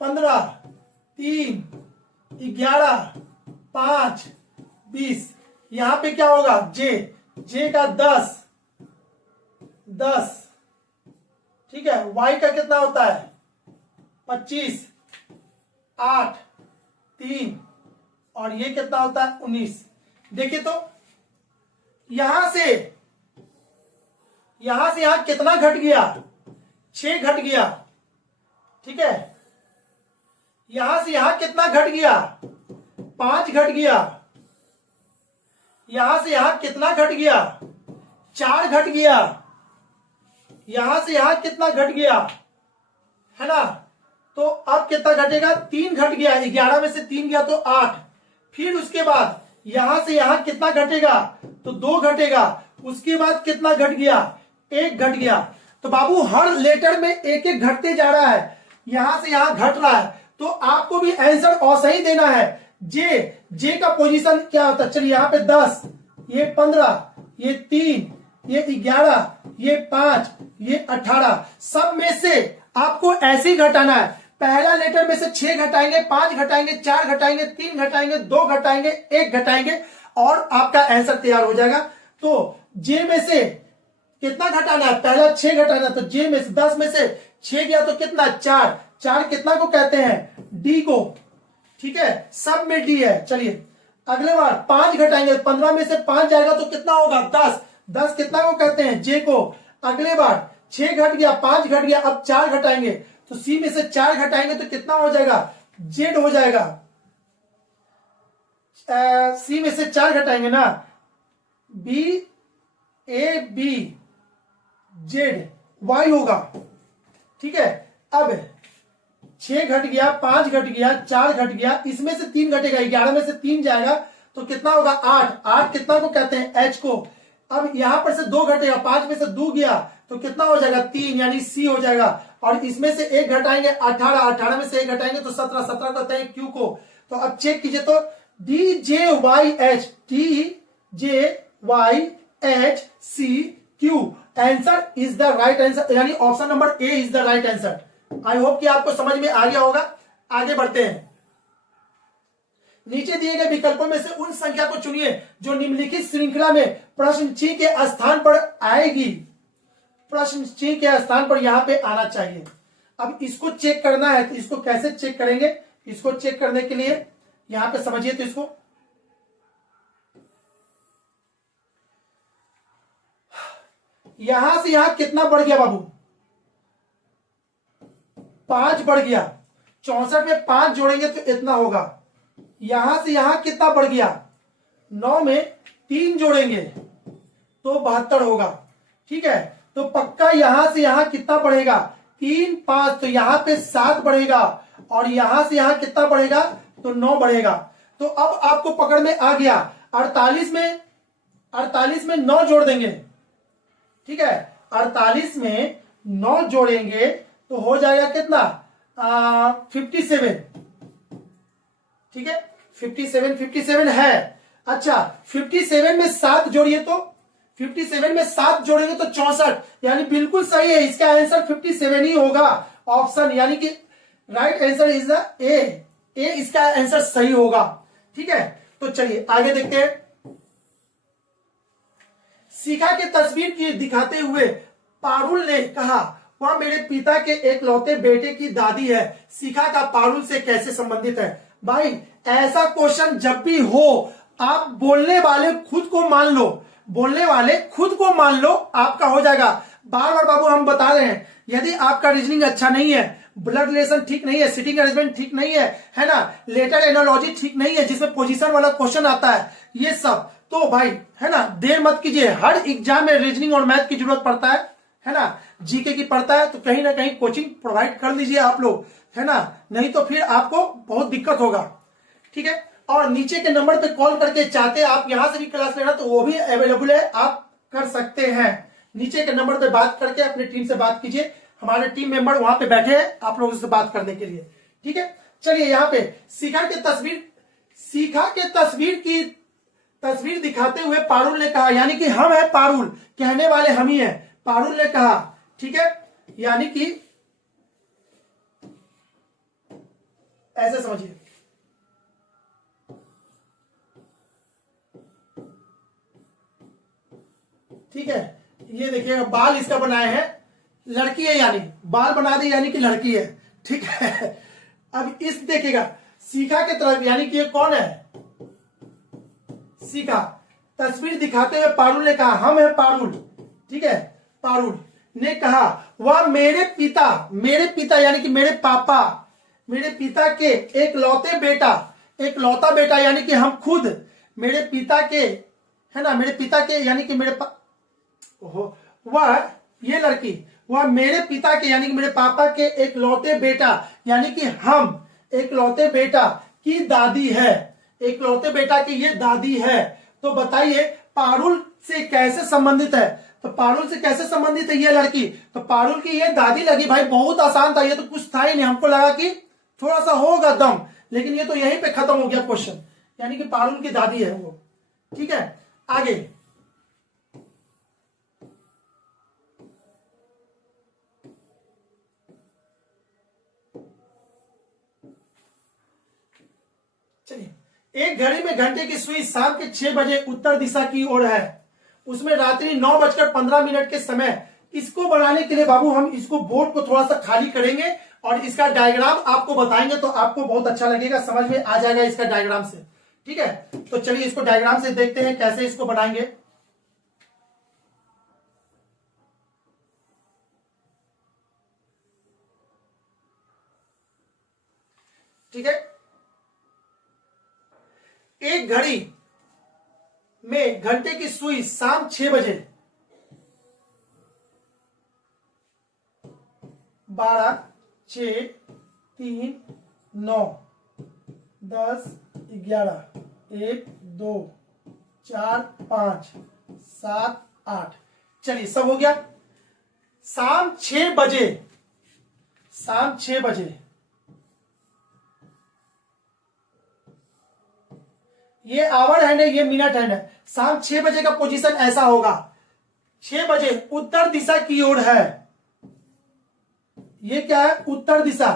15, 3, 11, 5, 20। यहां पे क्या होगा, जे का 10, ठीक है। वाई का कितना होता है, 25, 8, 3, और ये कितना होता है, 19। देखिए तो यहां से यहां कितना घट गया, 6 घट गया। ठीक है, यहां से यहां कितना घट गया, 5 घट गया। यहां से यहां कितना घट गया, 4 घट गया। यहां से यहां कितना घट गया, है ना, तो अब कितना घटेगा, 3 घट गया, 11 में से 3 गया तो 8। फिर उसके बाद यहां से यहां कितना घटेगा, तो 2 घटेगा। उसके बाद कितना घट गया, 1 घट गया। तो बाबू हर लेटर में एक एक घटते जा रहा है, यहां से यहां घट रहा है, तो आपको भी आंसर ऐसा ही देना है। जे का पोजीशन क्या होता है, चलिए यहां पे 10, ये 15, ये 3, ये 11, ये 5, ये 18, सब में से आपको ऐसे ही घटाना है। पहला लेटर में से 6 घटाएंगे, 5 घटाएंगे, 4 घटाएंगे, 3 घटाएंगे, 2 घटाएंगे, 1 घटाएंगे, और आपका आंसर तैयार हो जाएगा। तो जे में से कितना घटाना है, पहला 6 घटाना, तो जे में से 10 में से 6 गया तो कितना, 4 कितना को कहते हैं, डी को। ठीक है, सब में डी है। चलिए अगले बार 5 घटाएंगे, 15 में से 5 जाएगा तो कितना होगा, 10 कितना को कहते हैं, जे को। अगले बार 6 घट गया, 5 घट गया, अब 4 घटाएंगे, तो सी में से 4 घटाएंगे तो कितना हो जाएगा, जेड हो जाएगा। सी में से 4 घटाएंगे ना, बी जेड वाई होगा। ठीक है, अब 6 घट गया, 5 घट गया, 4 घट गया, इसमें से 3 घटेगा, 11 में से 3 जाएगा तो कितना होगा, 8 कितना को कहते हैं, एच को। अब यहां पर से 2 घटेगा, 5 में से 2 गया तो कितना हो जाएगा, 3, यानी सी हो जाएगा। और इसमें से 1 घटाएंगे, 18 में से 1 घटाएंगे तो 17 कहते हैं क्यू को। तो अब चेक कीजिए तो D J Y H C Q, answer is the right answer, यानी option number A is the right answer. I hope कि आपको समझ में आ गया होगा। आगे बढ़ते हैं, नीचे दिए गए विकल्पों में से उन संख्या को चुनिए जो निम्नलिखित श्रृंखला में प्रश्न ची के स्थान पर आएगी। प्रश्न ची के स्थान पर यहां पे आना चाहिए। अब इसको चेक करना है, तो इसको कैसे चेक करेंगे, इसको चेक करने के लिए यहां पे समझिए तो इसको यहां से यहां कितना बढ़ गया बाबू, 5 बढ़ गया। 64 में 5 जोड़ेंगे तो इतना होगा। यहां से यहां कितना बढ़ गया, 9 में 3 जोड़ेंगे तो 72 होगा। ठीक है, तो पक्का यहां से यहां कितना बढ़ेगा, 3, 5, तो यहां पे 7 बढ़ेगा, और यहां से यहां कितना बढ़ेगा, तो 9 बढ़ेगा। तो अब आपको पकड़ में आ गया। 48 में 9 जोड़ देंगे। ठीक है, 48 में 9 जोड़ेंगे तो हो जाएगा कितना, 57। ठीक है, 57 है। अच्छा, 57 में 7 जोड़िए तो 57 में 7 जोड़ेंगे तो 64, यानी बिल्कुल सही है। इसका आंसर 57 ही होगा, ऑप्शन, यानी कि राइट आंसर इज द ए इसका आंसर सही होगा। ठीक है, तो चलिए आगे देखते हैं। शिखा के तस्वीर की दिखाते हुए पारुल ने कहा, वह मेरे पिता के एकलौते बेटे की दादी है। शिखा का पारुल से कैसे संबंधित है? भाई ऐसा क्वेश्चन जब भी हो, आप बोलने वाले खुद को मान लो, आपका हो जाएगा। बार बार बाबू हम बता रहे हैं, यदि आपका रीजनिंग अच्छा नहीं है, ब्लड रिलेशन ठीक नहीं है, सिटिंग अरेंजमेंट ठीक नहीं है ना, लेटर एनोलॉजी ठीक नहीं है, जिसमें पोजीशन वाला क्वेश्चन आता है, ये सब तो भाई है ना, देर मत कीजिए, हर एग्जाम में रीजनिंग और मैथ की जरूरत पड़ता है ना, जीके की पड़ता है, तो कहीं ना कहीं कोचिंग प्रोवाइड कर लीजिए आप लोग, है ना, नहीं तो फिर आपको बहुत दिक्कत होगा। ठीक है, और नीचे के नंबर पे कॉल करके चाहते हैं आप यहां से भी क्लास लेना तो वो भी अवेलेबल है, आप कर सकते हैं। नीचे के नंबर पे बात करके अपनी टीम से बात कीजिए, हमारे टीम मेंबर वहां पे बैठे हैं आप लोगों से बात करने के लिए। ठीक है, चलिए यहाँ पे शिखा के तस्वीर दिखाते हुए पारुल ने कहा, यानी कि हम है पारुल, कहने वाले हम ही हैं, पारुल ने कहा। ठीक है, यानी कि ऐसे समझिए, ठीक है, ये देखिएगा बाल इसका बनाए हैं, लड़की है यानी बाल बना दी यानी कि लड़की है। ठीक है, अब इस देखिएगा शिखा के तरफ, यानी कि ये कौन है, शिखा। तस्वीर दिखाते हुए पारुल ने कहा, हम है पारुल। ठीक है, पारुल ने कहा वह मेरे पिता यानी कि मेरे पिता के एक लौता बेटा यानी कि हम खुद मेरे पिता के, है ना, मेरे पिता के यानी कि वह ये लड़की वह मेरे पिता के यानी कि मेरे पापा के एक लौते बेटा यानी कि हम एक लौते बेटा की दादी है, एक लौते बेटा की ये दादी है। तो बताइए पारुल से कैसे संबंधित है, तो पारुल से कैसे संबंधित है ये लड़की, तो पारुल की ये दादी लगी। भाई बहुत आसान था, ये तो कुछ था ही नहीं, हमको लगा कि थोड़ा सा होगा दम, लेकिन ये तो यहीं पे खत्म हो गया क्वेश्चन, यानी कि पारुल की दादी है वो। ठीक है, आगे चलिए, एक घड़ी में घंटे की सुई शाम के 6 बजे उत्तर दिशा की ओर है, उसमें रात्रि 9:15 के समय। इसको बनाने के लिए बाबू हम इसको बोर्ड को थोड़ा सा खाली करेंगे और इसका डायग्राम आपको बताएंगे, तो आपको बहुत अच्छा लगेगा, समझ में आ जाएगा इसका डायग्राम से। ठीक है, तो चलिए इसको डायग्राम से देखते हैं कैसे इसको बनाएंगे। ठीक है, एक घड़ी में घंटे की सुई शाम 6 बजे 12, 6, 3, 9, 10, 11, 1, 2, 4, 5, 7, 8। चलिए सब हो गया। शाम 6 बजे ये आवर हैंड है, ये मिनट हैंड है। शाम 6 बजे का पोजीशन ऐसा होगा, 6 बजे उत्तर दिशा की ओर है, ये क्या है, उत्तर दिशा,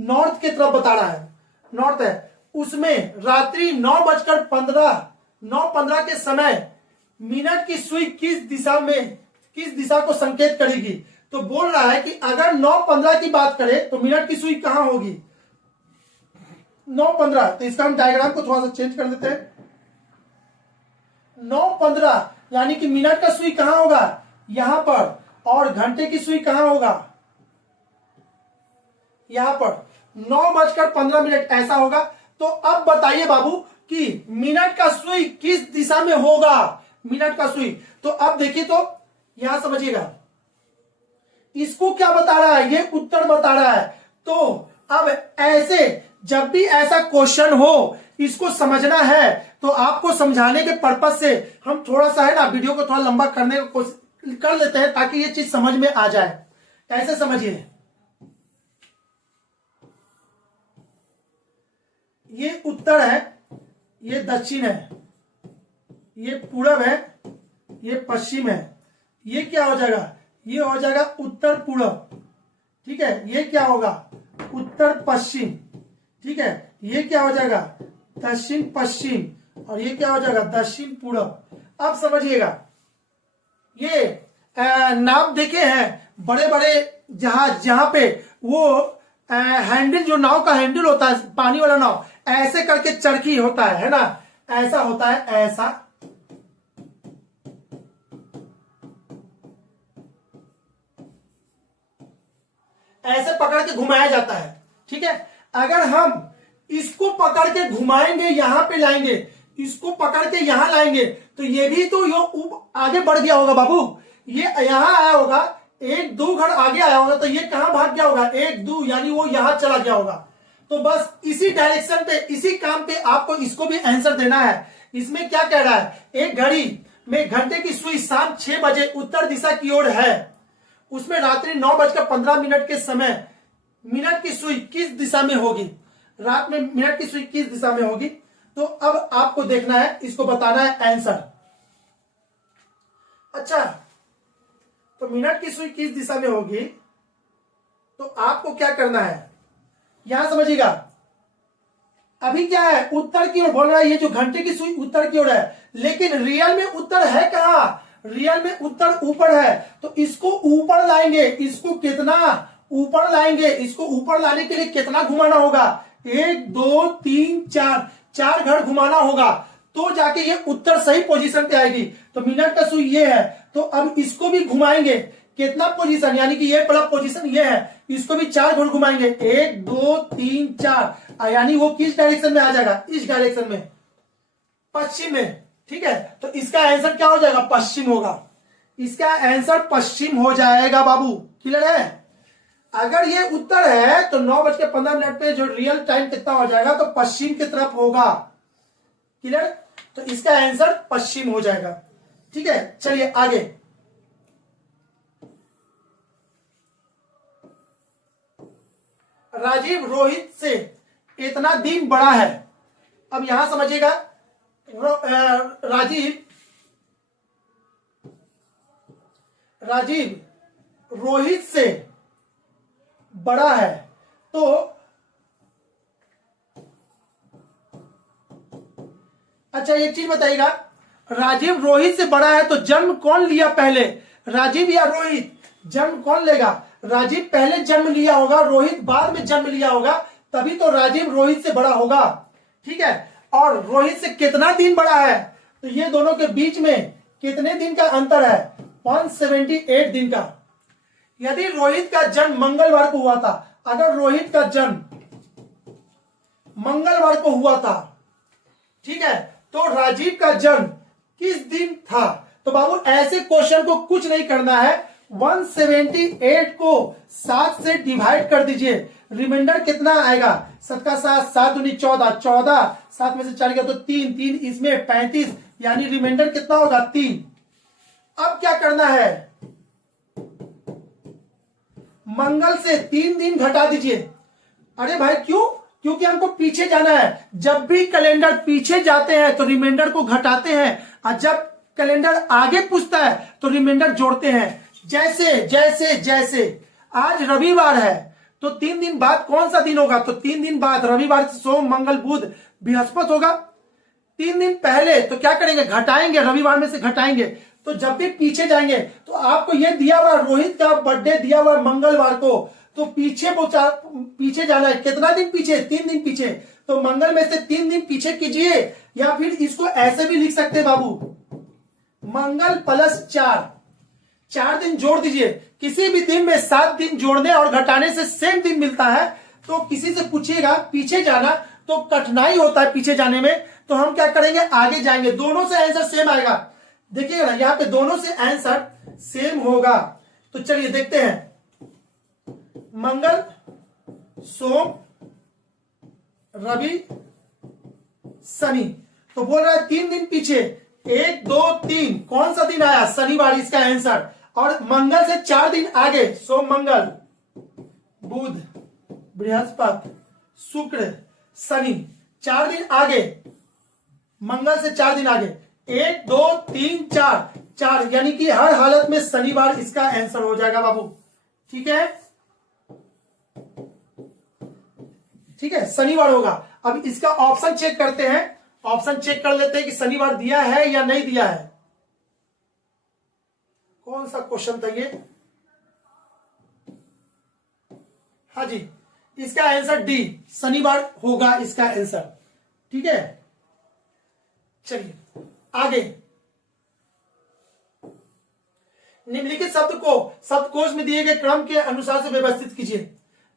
नॉर्थ की तरफ बता रहा है, नॉर्थ है। उसमें रात्रि 9:15 के समय मिनट की सुई किस दिशा को संकेत करेगी। तो बोल रहा है कि अगर 9:15 की बात करें तो मिनट की सुई कहां होगी, 9:15। तो इसका हम डायग्राम को थोड़ा सा चेंज कर देते हैं। 9:15 यानी कि मिनट का सुई कहां होगा, यहां पर, और घंटे की सुई कहां होगा, यहां पर। 9:15 ऐसा होगा। तो अब बताइए बाबू कि मिनट का सुई किस दिशा में होगा, मिनट का सुई। तो अब देखिए, तो यहां समझिएगा, इसको क्या बता रहा है, ये उत्तर बता रहा है। तो अब ऐसे जब भी ऐसा क्वेश्चन हो, इसको समझना है, तो आपको समझाने के पर्पज से हम थोड़ा सा, है ना, वीडियो को थोड़ा लंबा करने की कोशिश कर लेते हैं ताकि ये चीज समझ में आ जाए। ऐसे समझिए, ये उत्तर है, ये दक्षिण है, ये पूरब है, ये पश्चिम है। ये क्या हो जाएगा, ये हो जाएगा उत्तर पूरब। ठीक है, ये क्या होगा, उत्तर पश्चिम। ठीक है, ये क्या हो जाएगा, दक्षिण पश्चिम, और ये क्या हो जाएगा, दक्षिण पूरब। अब समझिएगा, ये नाव देखे हैं बड़े बड़े जहाज, जहां पे वो हैंडल, जो नाव का हैंडल होता है, पानी वाला नाव, ऐसे करके चरखी होता है ना, ऐसा होता है, ऐसा। ऐसे पकड़ के घुमाया जाता है। ठीक है, अगर हम इसको पकड़ के घुमाएंगे, यहां पे लाएंगे, इसको पकड़ के यहां लाएंगे तो ये भी तो यो आगे बढ़ गया होगा बाबू, ये यहां आया होगा, 1 2 घर आगे आया होगा, तो ये कहां भाग गया होगा, 1 2, यानी वो यहां चला गया होगा। तो बस इसी डायरेक्शन पे, इसी काम पे आपको इसको भी आंसर देना है। इसमें क्या कह रहा है, एक घड़ी में घंटे की सुई शाम 6 बजे उत्तर दिशा की ओर है, उसमें रात्रि 9:15 के समय मिनट की सुई किस दिशा में होगी, रात में मिनट की सुई किस दिशा में होगी। तो अब आपको देखना है, इसको बताना है आंसर। अच्छा, तो मिनट की सुई किस दिशा में होगी, तो आपको क्या करना है, यहां समझिएगा। अभी क्या है, उत्तर की ओर बोल रहा है, ये जो घंटे की सुई उत्तर की ओर है, लेकिन रियल में उत्तर है कहां, रियल में उत्तर ऊपर है। तो इसको ऊपर लाएंगे, इसको कितना ऊपर लाएंगे, इसको ऊपर लाने के लिए कितना घुमाना होगा, 1 2 3 4 घर घुमाना होगा, तो जाके ये उत्तर सही पोजीशन पे आएगी। तो मिनट का सुई ये है, तो अब इसको भी घुमाएंगे, कितना पोजीशन, यानी कि ये बड़ा पोजीशन ये है, इसको भी 4 घर घुमाएंगे, 1 2 3 4, यानी वो किस डायरेक्शन में आ जाएगा, इस डायरेक्शन में, पश्चिम में। ठीक है, तो इसका आंसर क्या हो जाएगा, पश्चिम होगा, इसका आंसर पश्चिम हो जाएगा बाबू। क्लियर है, अगर ये उत्तर है तो 9:15 पे जो रियल टाइम कितना हो जाएगा, तो पश्चिम की तरफ होगा। क्लियर, तो इसका आंसर पश्चिम हो जाएगा। ठीक है, चलिए आगे। राजीव रोहित से इतना दिन बड़ा है। अब यहां समझिएगा, राजीव रोहित से बड़ा है, तो अच्छा एक चीज बताइएगा, राजीव रोहित से बड़ा है तो जन्म कौन लिया पहले, राजीव या रोहित, जन्म कौन लेगा, राजीव पहले जन्म लिया होगा, रोहित बाद में जन्म लिया होगा, तभी तो राजीव रोहित से बड़ा होगा। ठीक है, और रोहित से कितना दिन बड़ा है, तो ये दोनों के बीच में कितने दिन का अंतर है, 178 दिन का। यदि रोहित का जन्म मंगलवार को हुआ था, अगर रोहित का जन्म मंगलवार को हुआ था, ठीक है, तो राजीव का जन्म किस दिन था। तो बाबू ऐसे क्वेश्चन को कुछ नहीं करना है, 178 को 7 से डिवाइड कर दीजिए, रिमाइंडर कितना आएगा, 7 का 7, 7 दूनी 14, 14 7 में से 4 गया तो 3, 3 इसमें 35, यानी रिमाइंडर कितना होगा 3। अब क्या करना है, मंगल से 3 दिन घटा दीजिए। अरे भाई क्यों, क्योंकि हमको पीछे जाना है, जब भी कैलेंडर पीछे जाते हैं तो रिमाइंडर को घटाते हैं, और जब कैलेंडर आगे पूछता है तो रिमाइंडर जोड़ते हैं। जैसे जैसे जैसे आज रविवार है, तो 3 दिन बाद कौन सा दिन होगा, तो 3 दिन बाद रविवार, सोम मंगल बुध बृहस्पति होगा। 3 दिन पहले तो क्या करेंगे, घटाएंगे, रविवार में से घटाएंगे। तो जब भी पीछे जाएंगे, तो आपको यह दिया हुआ रोहित का बर्थडे दिया हुआ मंगलवार को, तो पीछे जाना है, कितना दिन पीछे, 3 दिन पीछे, तो मंगल में से 3 दिन पीछे कीजिए, या फिर इसको ऐसे भी लिख सकते हैं बाबू, मंगल प्लस 4 दिन जोड़ दीजिए। किसी भी दिन में 7 दिन जोड़ने और घटाने से सेम दिन मिलता है। तो किसी से पूछिएगा पीछे जाना तो कठिनाई होता है पीछे जाने में, तो हम क्या करेंगे, आगे जाएंगे, दोनों से आंसर सेम आएगा। देखिएगा ना, यहाँ पे दोनों से आंसर सेम होगा। तो चलिए देखते हैं, मंगल सोम रवि शनि, तो बोल रहा है 3 दिन पीछे, 1 2 3 कौन सा दिन आया, शनिवार इसका आंसर। और मंगल से 4 दिन आगे, सोम मंगल बुध बृहस्पति शुक्र शनि, 4 दिन आगे, मंगल से 4 दिन आगे, 1 2 3 4, यानी कि हर हालत में शनिवार इसका आंसर हो जाएगा बाबू। ठीक है, ठीक है, शनिवार होगा। अब इसका ऑप्शन चेक करते हैं, ऑप्शन चेक कर लेते हैं कि शनिवार दिया है या नहीं दिया है। कौन सा क्वेश्चन था ये, हाँ जी, इसका आंसर डी, शनिवार होगा इसका आंसर। ठीक है, चलिए आगे। निम्नलिखित शब्द को शब्दकोश में दिए गए क्रम के अनुसार से व्यवस्थित कीजिए।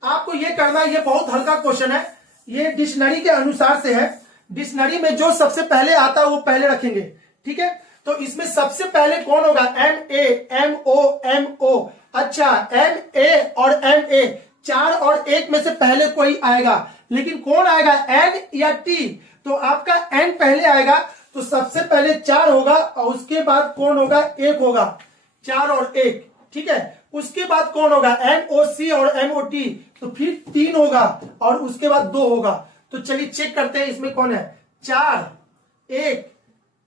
आपको यह करना है, यह बहुत हल्का क्वेश्चन है, ये डिक्शनरी के अनुसार से है। डिक्शनरी में जो सबसे पहले आता है वो पहले रखेंगे, ठीक है। तो इसमें सबसे पहले कौन होगा, M A, M O, M O. अच्छा, एम ए और एम ए, 4 और 1 में से पहले कोई आएगा, लेकिन कौन आएगा, एन या टी। तो आपका एन पहले आएगा, तो सबसे पहले 4 होगा और उसके बाद कौन होगा, 1 होगा, 4 और 1, ठीक है। उसके बाद कौन होगा, एम ओ सी और एम ओ टी, तो फिर 3 होगा और उसके बाद 2 होगा। तो चलिए चेक करते हैं इसमें कौन है, 4, 1,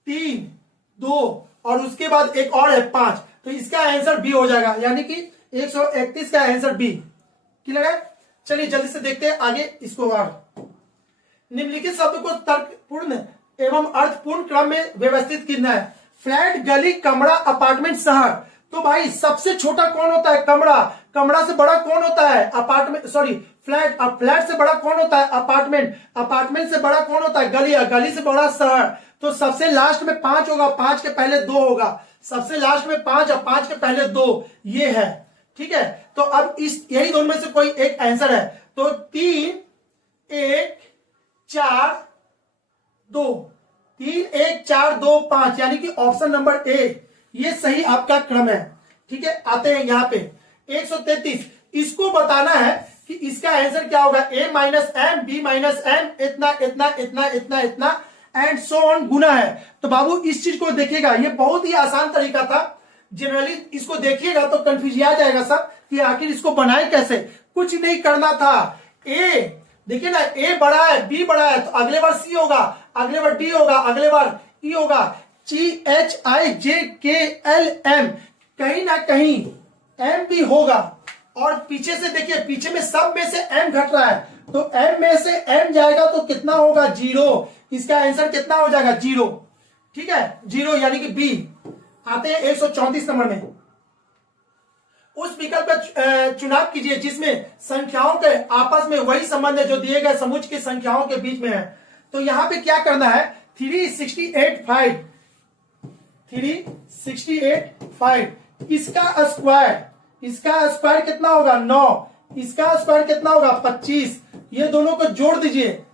3, 2 और उसके बाद एक और है 5। तो इसका आंसर बी हो जाएगा, यानी कि 131 का आंसर बी। क्लियर है। चलिए जल्दी से देखते हैं आगे इसको। और निम्नलिखित शब्द को तर्कपूर्ण एवं अर्थपूर्ण क्रम में व्यवस्थित करना है। फ्लैट, गली, कमरा, अपार्टमेंट, शहर। तो भाई सबसे छोटा कौन होता है, कमरा। कमरा से बड़ा कौन होता है, अपार्टमेंट, सॉरी फ्लैट। अब फ्लैट से बड़ा कौन होता है, अपार्टमेंट। अपार्टमेंट से बड़ा कौन होता है, गली। गली से बड़ा शहर। तो सबसे लास्ट में 5 होगा, 5 के पहले 2 होगा। सबसे लास्ट में 5 और 5 के पहले 2, ये है, ठीक है। तो अब इस यही दोनों में से कोई एक आंसर है। तो 3, 1, 4, 2, 3, 1, 4, 2, 5, यानी कि ऑप्शन नंबर ए ये सही आपका क्रम है, ठीक है। आते हैं यहाँ पे 133। इसको बताना है कि इसका आंसर क्या होगा, a minus m, b minus m, इतना इतना इतना इतना इतना एंड सो ऑन गुना है। तो बाबू इस चीज को देखिएगा, ये बहुत ही आसान तरीका था। जनरली इसको देखिएगा तो कंफ्यूज आ जाएगा सब कि आखिर इसको बनाए कैसे। कुछ नहीं करना था। ए देखिए ना, ए बड़ा है, बी बड़ा है, तो अगले बार सी होगा, अगले बार डी होगा, अगले बार ई होगा। CHIJKLM, कहीं ना कहीं एम भी होगा। और पीछे से देखिए, पीछे में सब में से एम घट रहा है, तो एम में से एम जाएगा तो कितना होगा, 0। इसका आंसर कितना हो जाएगा, 0, ठीक है, 0 यानी कि बी। आते हैं 134 नंबर में। उस विकल्प का चुनाव कीजिए जिसमें संख्याओं के आपस में वही संबंध है जो दिए गए समुच्चय की संख्याओं के बीच में है। तो यहां पे क्या करना है, 368 इसका स्क्वायर कितना होगा, 9। इसका स्क्वायर कितना होगा, 25। ये दोनों को जोड़ दीजिए,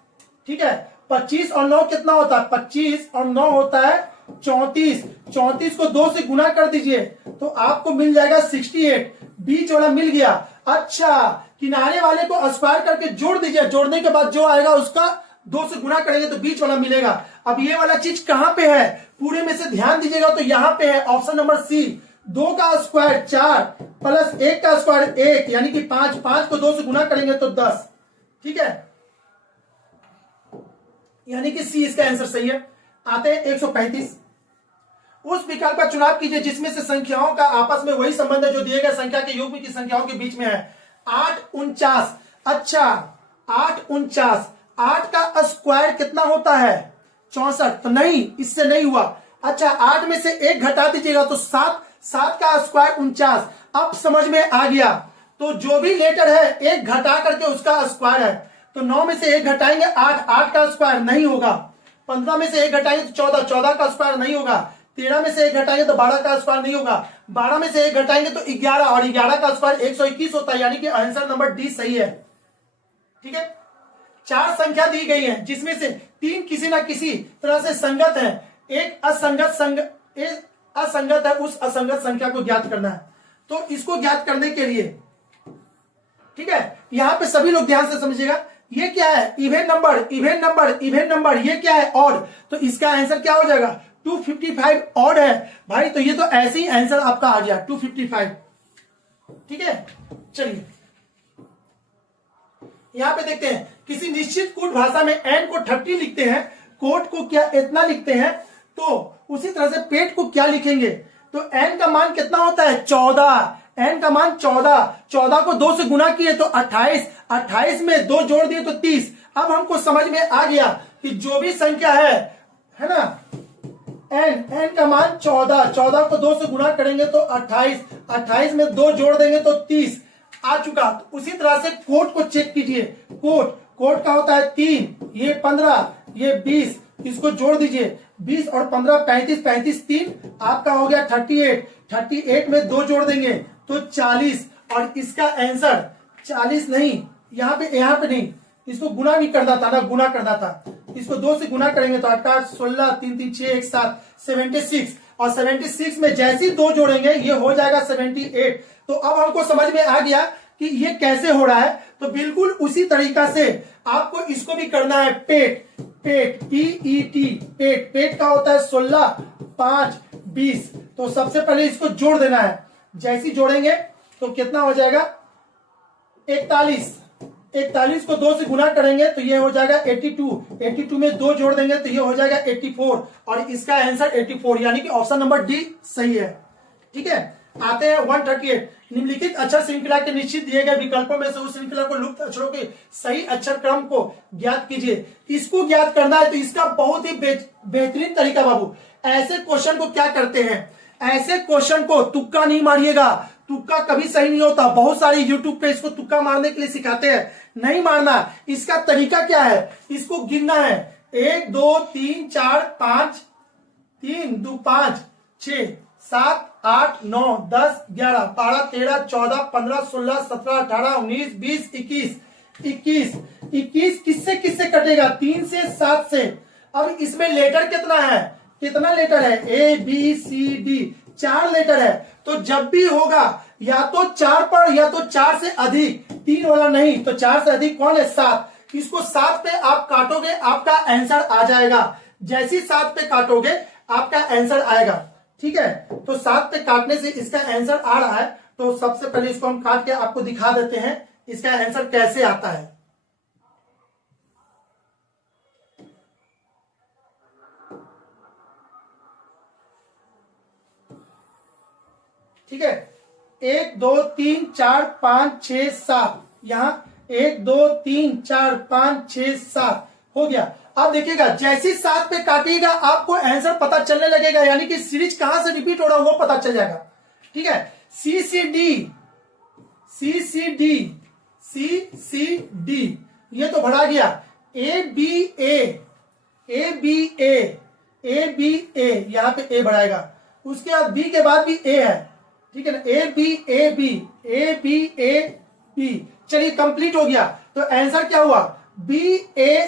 ठीक है। 25 और 9 कितना होता है, 25 और 9 होता है 34। 34 को 2 से गुना कर दीजिए तो आपको मिल जाएगा 68। बीच वाला मिल गया। अच्छा, किनारे वाले को स्क्वायर करके जोड़ दीजिए, जोड़ने के बाद जो आएगा उसका 2 से गुना करेंगे तो बीच वाला मिलेगा। अब ये वाला चीज कहां पे है, पूरे में से ध्यान दीजिएगा तो यहां पे है, ऑप्शन नंबर सी। 2 का स्क्वायर 4 प्लस 1 का स्क्वायर 1, यानी कि 5। 5 को 2 से गुना करेंगे तो 10, ठीक है, यानी कि सी इसका आंसर सही है। आते हैं 135। उस विकल्प का चुनाव कीजिए जिसमें से संख्याओं का आपस में वही संबंध है जो दिए गए संख्या के युग्म की संख्याओं के बीच में है। 8, 49। अच्छा, 8, 49, 8 का स्क्वायर कितना होता है, 64। तो नहीं, इससे नहीं हुआ। अच्छा, 8 में से 1 घटा दीजिएगा तो 7। 7 का स्क्वायर 49। अब समझ में आ गया। तो जो भी लेटर है 1 घटा करके उसका स्क्वायर है। तो 9 में से 1 घटाएंगे 8, 8 का स्क्वायर नहीं होगा। 15 में से 1 घटाएंगे तो 14, 14 का स्क्वायर नहीं होगा। 13 में से 1 घटाएंगे तो 12 का स्क्वायर नहीं होगा। 12 में से 1 घटाएंगे तो 11, और 11 का स्क्वायर 121 होता है, यानी कि आंसर नंबर डी सही है, ठीक है। 4 संख्या दी गई है जिसमें से 3 किसी ना किसी तरह से संगत है, एक असंगत है। उस असंगत संख्या को ज्ञात करना है। तो इसको ज्ञात करने के लिए, ठीक है, यहां पे सभी लोग ध्यान से समझिएगा। ये क्या है, even number, even number, even number. ये क्या है, ऑड। तो इसका आंसर क्या हो जाएगा, 255 ऑड है भाई। तो ये तो ऐसे ही आंसर आपका आ गया 255, ठीक है। चलिए यहां पे देखते हैं, किसी निश्चित कूट भाषा में एन को 30 लिखते हैं, कोट को क्या इतना लिखते हैं, तो उसी तरह से पेट को क्या लिखेंगे। तो एन का मान कितना होता है, 14। एन का मान 14। 14 को 2 से गुना किए तो 28। 28 में 2 जोड़ दिए तो 30। अब हमको समझ में आ गया कि जो भी संख्या है ना, एन का मान 14। 14 को 2 से गुना करेंगे तो 28। 28 में 2 जोड़ देंगे तो 30 आ चुका। तो उसी तरह से कोट को चेक कीजिए। कोट का होता है 3, ये 15, ये 20, इसको जोड़ दीजिए। 20 और 15 35, 35 3 आपका हो गया 38। 38 में 2 जोड़ देंगे तो 40, और इसका आंसर 40 नहीं, यहाँ पे नहीं, इसको गुना भी करना था ना, गुना करना था। इसको 2 से गुना करेंगे तो 8 8 16 3 3 6 1 7 76 और 76 में जैसे ही 2 जोड़ेंगे ये हो जाएगा 78। तो अब हमको समझ में आ गया कि ये कैसे हो रहा है। तो बिल्कुल उसी तरीका से आपको इसको भी करना है। पेट पेट PET पेट पेट का होता है 16 5 20। तो सबसे पहले इसको जोड़ देना है। जैसे ही जोड़ेंगे तो कितना हो जाएगा 41। 41 को 2 से गुना करेंगे तो ये हो जाएगा 82। 82 में 2 जोड़ देंगे तो ये हो जाएगा 84 और इसका आंसर 84 यानी कि ऑप्शन नंबर डी सही है। ठीक है, आते हैं 138। निम्नलिखित अक्षर श्रृंखला के निश्चित दिए गए विकल्पों में से उस श्रृंखला को लुप्त अक्षरों के सही अक्षर क्रम को ज्ञात कीजिए। इसको ज्ञात करना है तो इसका बहुत ही बेहतरीन तरीका बाबू। ऐसे क्वेश्चन को क्या करते हैं, ऐसे क्वेश्चन को तुक्का नहीं मारिएगा। तुक्का कभी सही नहीं होता। बहुत सारे यूट्यूब पे इसको तुक्का मारने के लिए सिखाते हैं, नहीं मारना। इसका तरीका क्या है, इसको गिनना है 1 2 3 4 5 3 2 5 6 7 8 9 10 11 12 13 14 15 16 17 18 19 20 21 21 किससे किससे कटेगा 3 से 7 से। अब इसमें लेटर कितना है, कितना लेटर है ABCD 4 लेटर है। तो जब भी होगा या तो 4 पर या तो 4 से अधिक, 3 वाला नहीं। तो 4 से अधिक कौन है 7। इसको 7 पे आप काटोगे आपका आंसर आ जाएगा। जैसे ही 7 पे काटोगे आपका आंसर आएगा। ठीक है, तो 7 पे काटने से इसका आंसर आ रहा है। तो सबसे पहले इसको हम काट के आपको दिखा देते हैं इसका आंसर कैसे आता है। ठीक है, 1 2 3 4 5 6 7 यहां 1 2 3 4 5 6 7 हो गया। अब देखिएगा जैसे 7 पे काटिएगा आपको आंसर पता चलने लगेगा, यानी कि सीरीज कहां से रिपीट हो रहा है वो पता चल जाएगा। ठीक है, CCD ये तो बढ़ा गया। ABA यहां पे A बढ़ाएगा। उसके बाद B के बाद भी A है। ठीक है ना, ABAB चलिए कंप्लीट हो गया। तो आंसर क्या हुआ BACCD।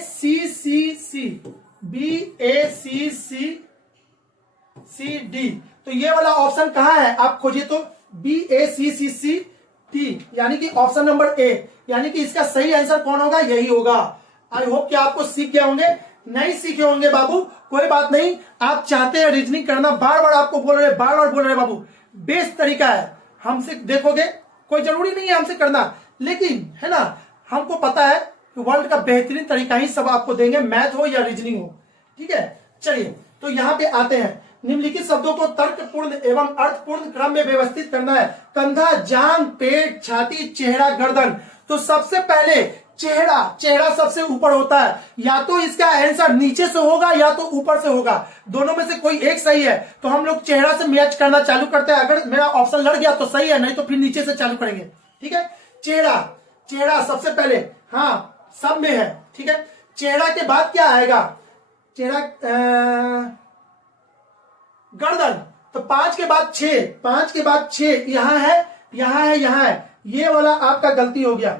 तो ये वाला ऑप्शन कहां है आप खोजिए तो BACCD यानी कि ऑप्शन नंबर A, यानी कि इसका सही आंसर कौन होगा, यही होगा। आई होप कि आपको सीख गए होंगे। नहीं सीखे होंगे बाबू कोई बात नहीं, आप चाहते हैं रीजनिंग करना, बार बार आपको बोल रहे बाबू बेस्ट तरीका है। हमसे देखोगे कोई जरूरी नहीं है हमसे करना, लेकिन है ना हमको पता है कि वर्ल्ड का बेहतरीन तरीका ही सब आपको देंगे, मैथ हो या रीजनिंग हो। ठीक है, चलिए तो यहां पे आते हैं। निम्नलिखित शब्दों को तर्कपूर्ण एवं अर्थपूर्ण क्रम में व्यवस्थित करना है। कंधा, जांघ, पेट, छाती, चेहरा, गर्दन। तो सबसे पहले चेहरा सबसे ऊपर होता है। या तो इसका आंसर नीचे से होगा या तो ऊपर से होगा, दोनों में से कोई एक सही है। तो हम लोग चेहरा से मैच करना चालू करते हैं। अगर मेरा ऑप्शन लड़ गया तो सही है, नहीं तो फिर नीचे से चालू करेंगे। ठीक है, चेहरा सबसे पहले, हाँ सब में है। ठीक है, चेहरा के बाद क्या आएगा, गर्दन। तो 5 के बाद 6 यहां है। ये वाला आपका गलती हो गया।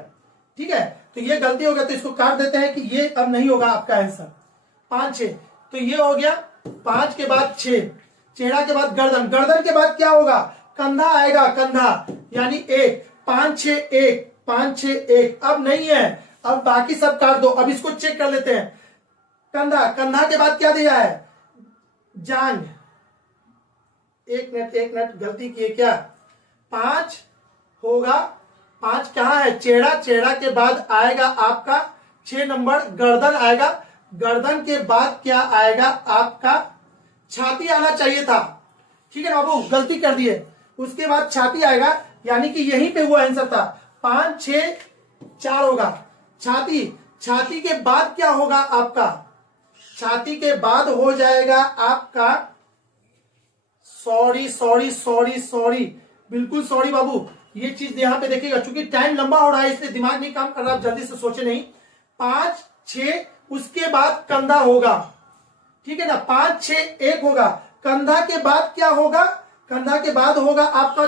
ठीक है, तो ये गलती हो गया तो इसको काट देते हैं कि ये अब नहीं होगा आपका आंसर। 5 6 तो ये हो गया। 5 के बाद 6, चेहरा के बाद गर्दन के बाद क्या होगा, कंधा आएगा, कंधा यानी 1 5 6 1 अब नहीं है। अब बाकी सब काट दो। अब इसको चेक कर लेते हैं। कंधा के बाद क्या दिया है, जांघ। एक मिनट गलती किए क्या, 5 होगा। 5 कहां है, चेहरा के बाद आएगा आपका 6 नंबर गर्दन आएगा। गर्दन के बाद क्या आएगा आपका, छाती आना चाहिए था। ठीक है ना बाबू, गलती कर दिए। उसके बाद छाती आएगा, यानी कि यहीं पे वो आंसर था। 5 6 4 होगा। छाती के बाद क्या होगा आपका, छाती के बाद हो जाएगा आपका, सॉरी बिल्कुल सॉरी बाबू, ये चीज यहां पे देखिएगा। चूंकि टाइम लंबा हो रहा है इसलिए दिमाग नहीं काम कर रहा, आप जल्दी से सोचे नहीं। 5 6 उसके बाद कंधा होगा। ठीक है ना, 5 6 1 होगा। कंधा के बाद क्या होगा, कंधा के बाद होगा आपका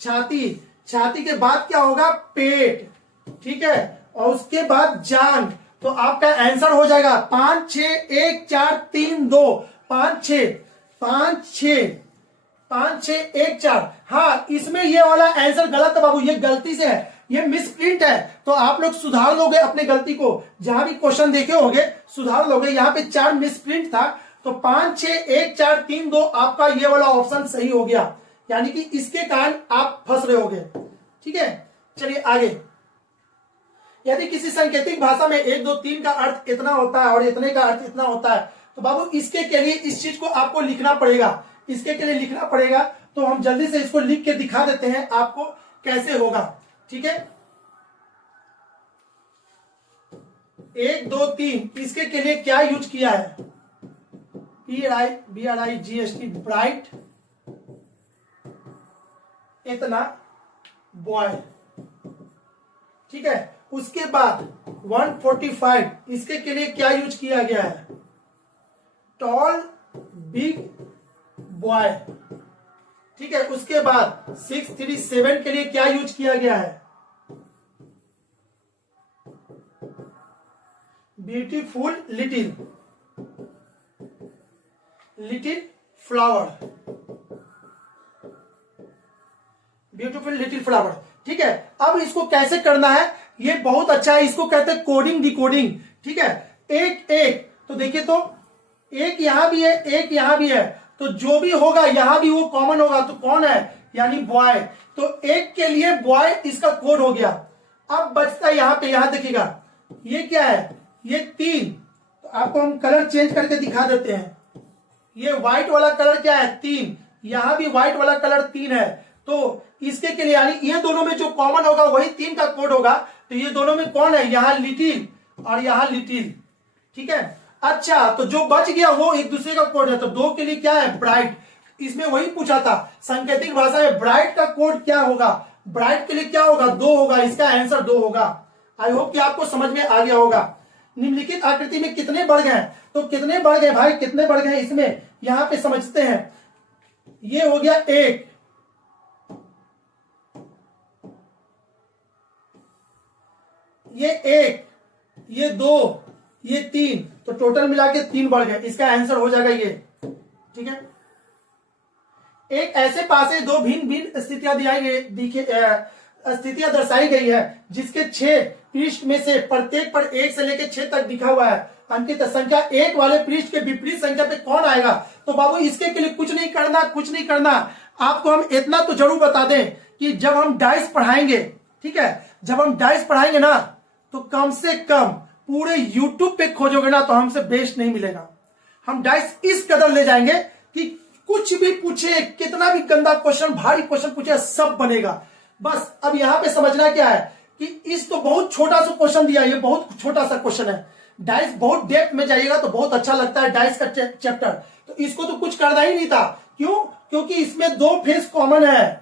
छाती के बाद क्या होगा, पेट। ठीक है, और उसके बाद जांघ, तो आपका आंसर हो जाएगा 5 6 1 4 3 2 5 6 5 6 5 6 1 4। हाँ, इसमें ये वाला आंसर गलत है बाबू, ये गलती से है, ये मिसप्रिंट है। तो आप लोग सुधार लोगे अपने गलती को, जहां भी क्वेश्चन देखे होंगे सुधार लोगे। यहाँ पे 4 मिसप्रिंट था, तो 5 6 1 4 3 2 आपका ये वाला ऑप्शन सही हो गया, यानी कि इसके कारण आप फंस रहे होगे। ठीक है, चलिए आगे। यदि किसी सांकेतिक भाषा में 1 2 3 का अर्थ इतना होता है और इतने का अर्थ इतना होता है, तो बाबू इसके के लिए इस चीज को आपको लिखना पड़ेगा, इसके के लिए लिखना पड़ेगा। तो हम जल्दी से इसको लिख के दिखा देते हैं आपको कैसे होगा। ठीक है, 1 2 3 इसके के लिए क्या यूज किया है? BRIGST, ब्राइट, इतना, बॉय। ठीक है, उसके बाद 145 इसके के लिए क्या यूज किया गया है? Tall, big, boy. ठीक है, उसके बाद 637 के लिए क्या यूज किया गया है? Beautiful little, little flower, beautiful little flower. ठीक है, अब इसको कैसे करना है ये बहुत अच्छा है, इसको कहते हैं कोडिंग डिकोडिंग। ठीक है, एक एक, तो देखिए तो एक यहां भी है, एक यहां भी है, तो जो भी होगा यहां भी वो कॉमन होगा, तो कौन है? यानी बॉय। तो एक के लिए बॉय इसका कोड हो गया। अब बचता है यहां पे, यहां देखिएगा ये क्या है? ये 3। तो आपको हम कलर चेंज करके दिखा देते हैं। ये व्हाइट वाला कलर क्या है? 3। यहां भी व्हाइट वाला कलर 3 है, तो इसके के लिए यानी ये दोनों में जो कॉमन होगा वही 3 का कोड होगा। तो ये दोनों में कौन है? यहां लिटिल और यहां लिटिल। ठीक है, अच्छा, तो जो बच गया वो एक दूसरे का कोड है। तो 2 के लिए क्या है? ब्राइट। इसमें वही पूछा था सांकेतिक भाषा में ब्राइट का कोड क्या होगा? ब्राइट के लिए क्या होगा? 2 होगा, इसका आंसर 2 होगा। आई होप कि आपको समझ में आ गया होगा। निम्नलिखित आकृति में कितने वर्ग हैं? तो कितने वर्ग है भाई, कितने वर्ग हैं इसमें, यहां पे समझते हैं। ये हो गया 1, ये 1, ये 2, ये 3, तो टोटल मिला के 3 वर्ग है, इसका आंसर हो जाएगा ये। ठीक है, एक ऐसे पासे 2 भिन्न भिन्न स्थितियां स्थितियां दर्शाई गई है जिसके 6 पृष्ठ में से प्रत्येक पर 1 से लेकर 6 तक दिखा हुआ है। अंकित संख्या 1 वाले पृष्ठ के विपरीत संख्या पे कौन आएगा? तो बाबू इसके के लिए कुछ नहीं करना, कुछ नहीं करना। आपको हम इतना तो जरूर बता दें कि जब हम डाइस पढ़ाएंगे, ठीक है, जब हम डाइस पढ़ाएंगे ना, तो कम से कम पूरे यूट्यूब पे खोजोगे ना तो हमसे बेस्ट नहीं मिलेगा। हम डाइस इस कदर ले जाएंगे कि कुछ भी पूछे, कितना भी गंदा क्वेश्चन, भारी क्वेश्चन पूछे, सब बनेगा। बस अब यहां पे समझना क्या है कि इस तो बहुत छोटा सा क्वेश्चन दिया, ये बहुत छोटा सा क्वेश्चन है। डाइस बहुत डेप्थ में जाइएगा तो बहुत अच्छा लगता है डाइस का चैप्टर, तो इसको तो कुछ करना ही नहीं था। क्यों? क्योंकि इसमें 2 फेस कॉमन है।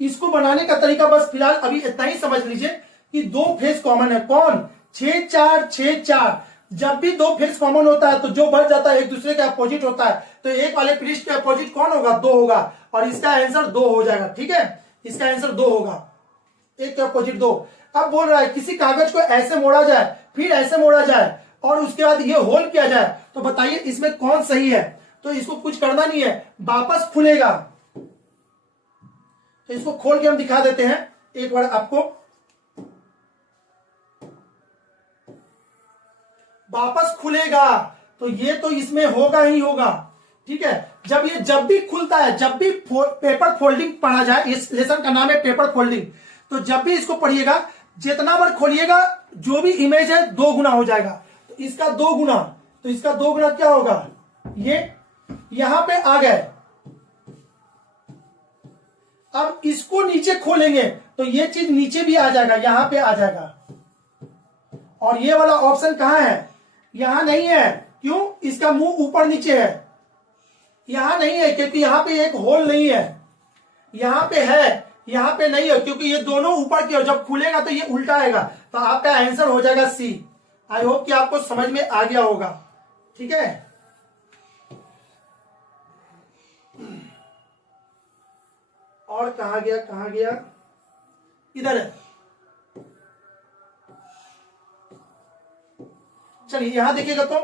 इसको बनाने का तरीका बस फिलहाल अभी इतना ही समझ लीजिए कि 2 फेस कॉमन है। कौन? 6 4 6 4। जब भी 2 फेस कॉमन होता है तो जो बढ़ जाता है एक दूसरे के अपोजिट होता है, तो एक वाले पृष्ठ के अपोजिट कौन होगा? 2 होगा, और इसका आंसर 2 हो जाएगा। ठीक है, इसका आंसर 2 होगा, एक के अपोजिट 2। अब बोल रहा है किसी कागज को ऐसे मोड़ा जाए, फिर ऐसे मोड़ा जाए, और उसके बाद ये होल किया जाए, तो बताइए इसमें कौन सही है? तो इसको कुछ करना नहीं है, वापस खुलेगा। तो इसको खोल के हम दिखा देते हैं एक बार आपको। वापस खुलेगा, तो ये तो इसमें होगा ही होगा। ठीक है, जब भी खुलता है, जब भी पेपर फोल्डिंग पढ़ा जाए, इस लेसन का नाम है पेपर फोल्डिंग, तो जब भी इसको पढ़िएगा, जितना बार खोलिएगा जो भी इमेज है 2 गुना हो जाएगा। तो इसका 2 गुना, तो इसका 2 गुना क्या होगा? ये यहां पे आ गए। अब इसको नीचे खोलेंगे तो ये चीज नीचे भी आ जाएगा, यहां पे आ जाएगा। और ये वाला ऑप्शन कहां है? यहां नहीं है। क्यों? इसका मुंह ऊपर नीचे है, यहां नहीं है क्योंकि यहां पे एक होल नहीं है। यहां पे है, यहां पे नहीं है, क्योंकि ये दोनों ऊपर की ओर, जब खुलेगा तो ये उल्टा आएगा। तो आपका आंसर हो जाएगा सी। आई होप कि आपको समझ में आ गया होगा। ठीक है, और कहां गया, कहां गया? इधर है। चलिए यहां देखिएगा तो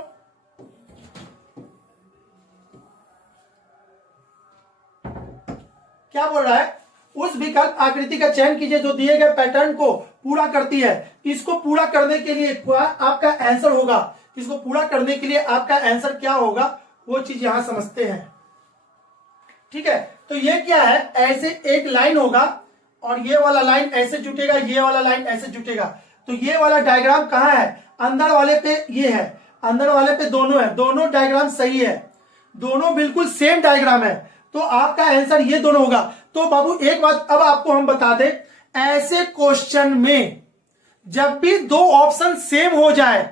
क्या बोल रहा है, उस विकल्प आकृति का चयन कीजिए जो दिए गए पैटर्न को पूरा करती है। इसको पूरा करने के लिए आपका आंसर होगा, इसको पूरा करने के लिए आपका आंसर क्या होगा वो चीज यहां समझते हैं। ठीक है, तो ये क्या है, ऐसे एक लाइन होगा और ये वाला लाइन ऐसे जुटेगा, ये वाला लाइन ऐसे जुटेगा। तो ये वाला डायग्राम कहाँ है, अंदर वाले पे ये है, अंदर वाले पे दोनों है, दोनों डायग्राम सही है, दोनों बिल्कुल सेम डायग्राम है। तो आपका आंसर ये दोनों होगा। तो बाबू एक बात अब आपको हम बता दें, ऐसे क्वेश्चन में जब भी दो ऑप्शन सेम हो जाए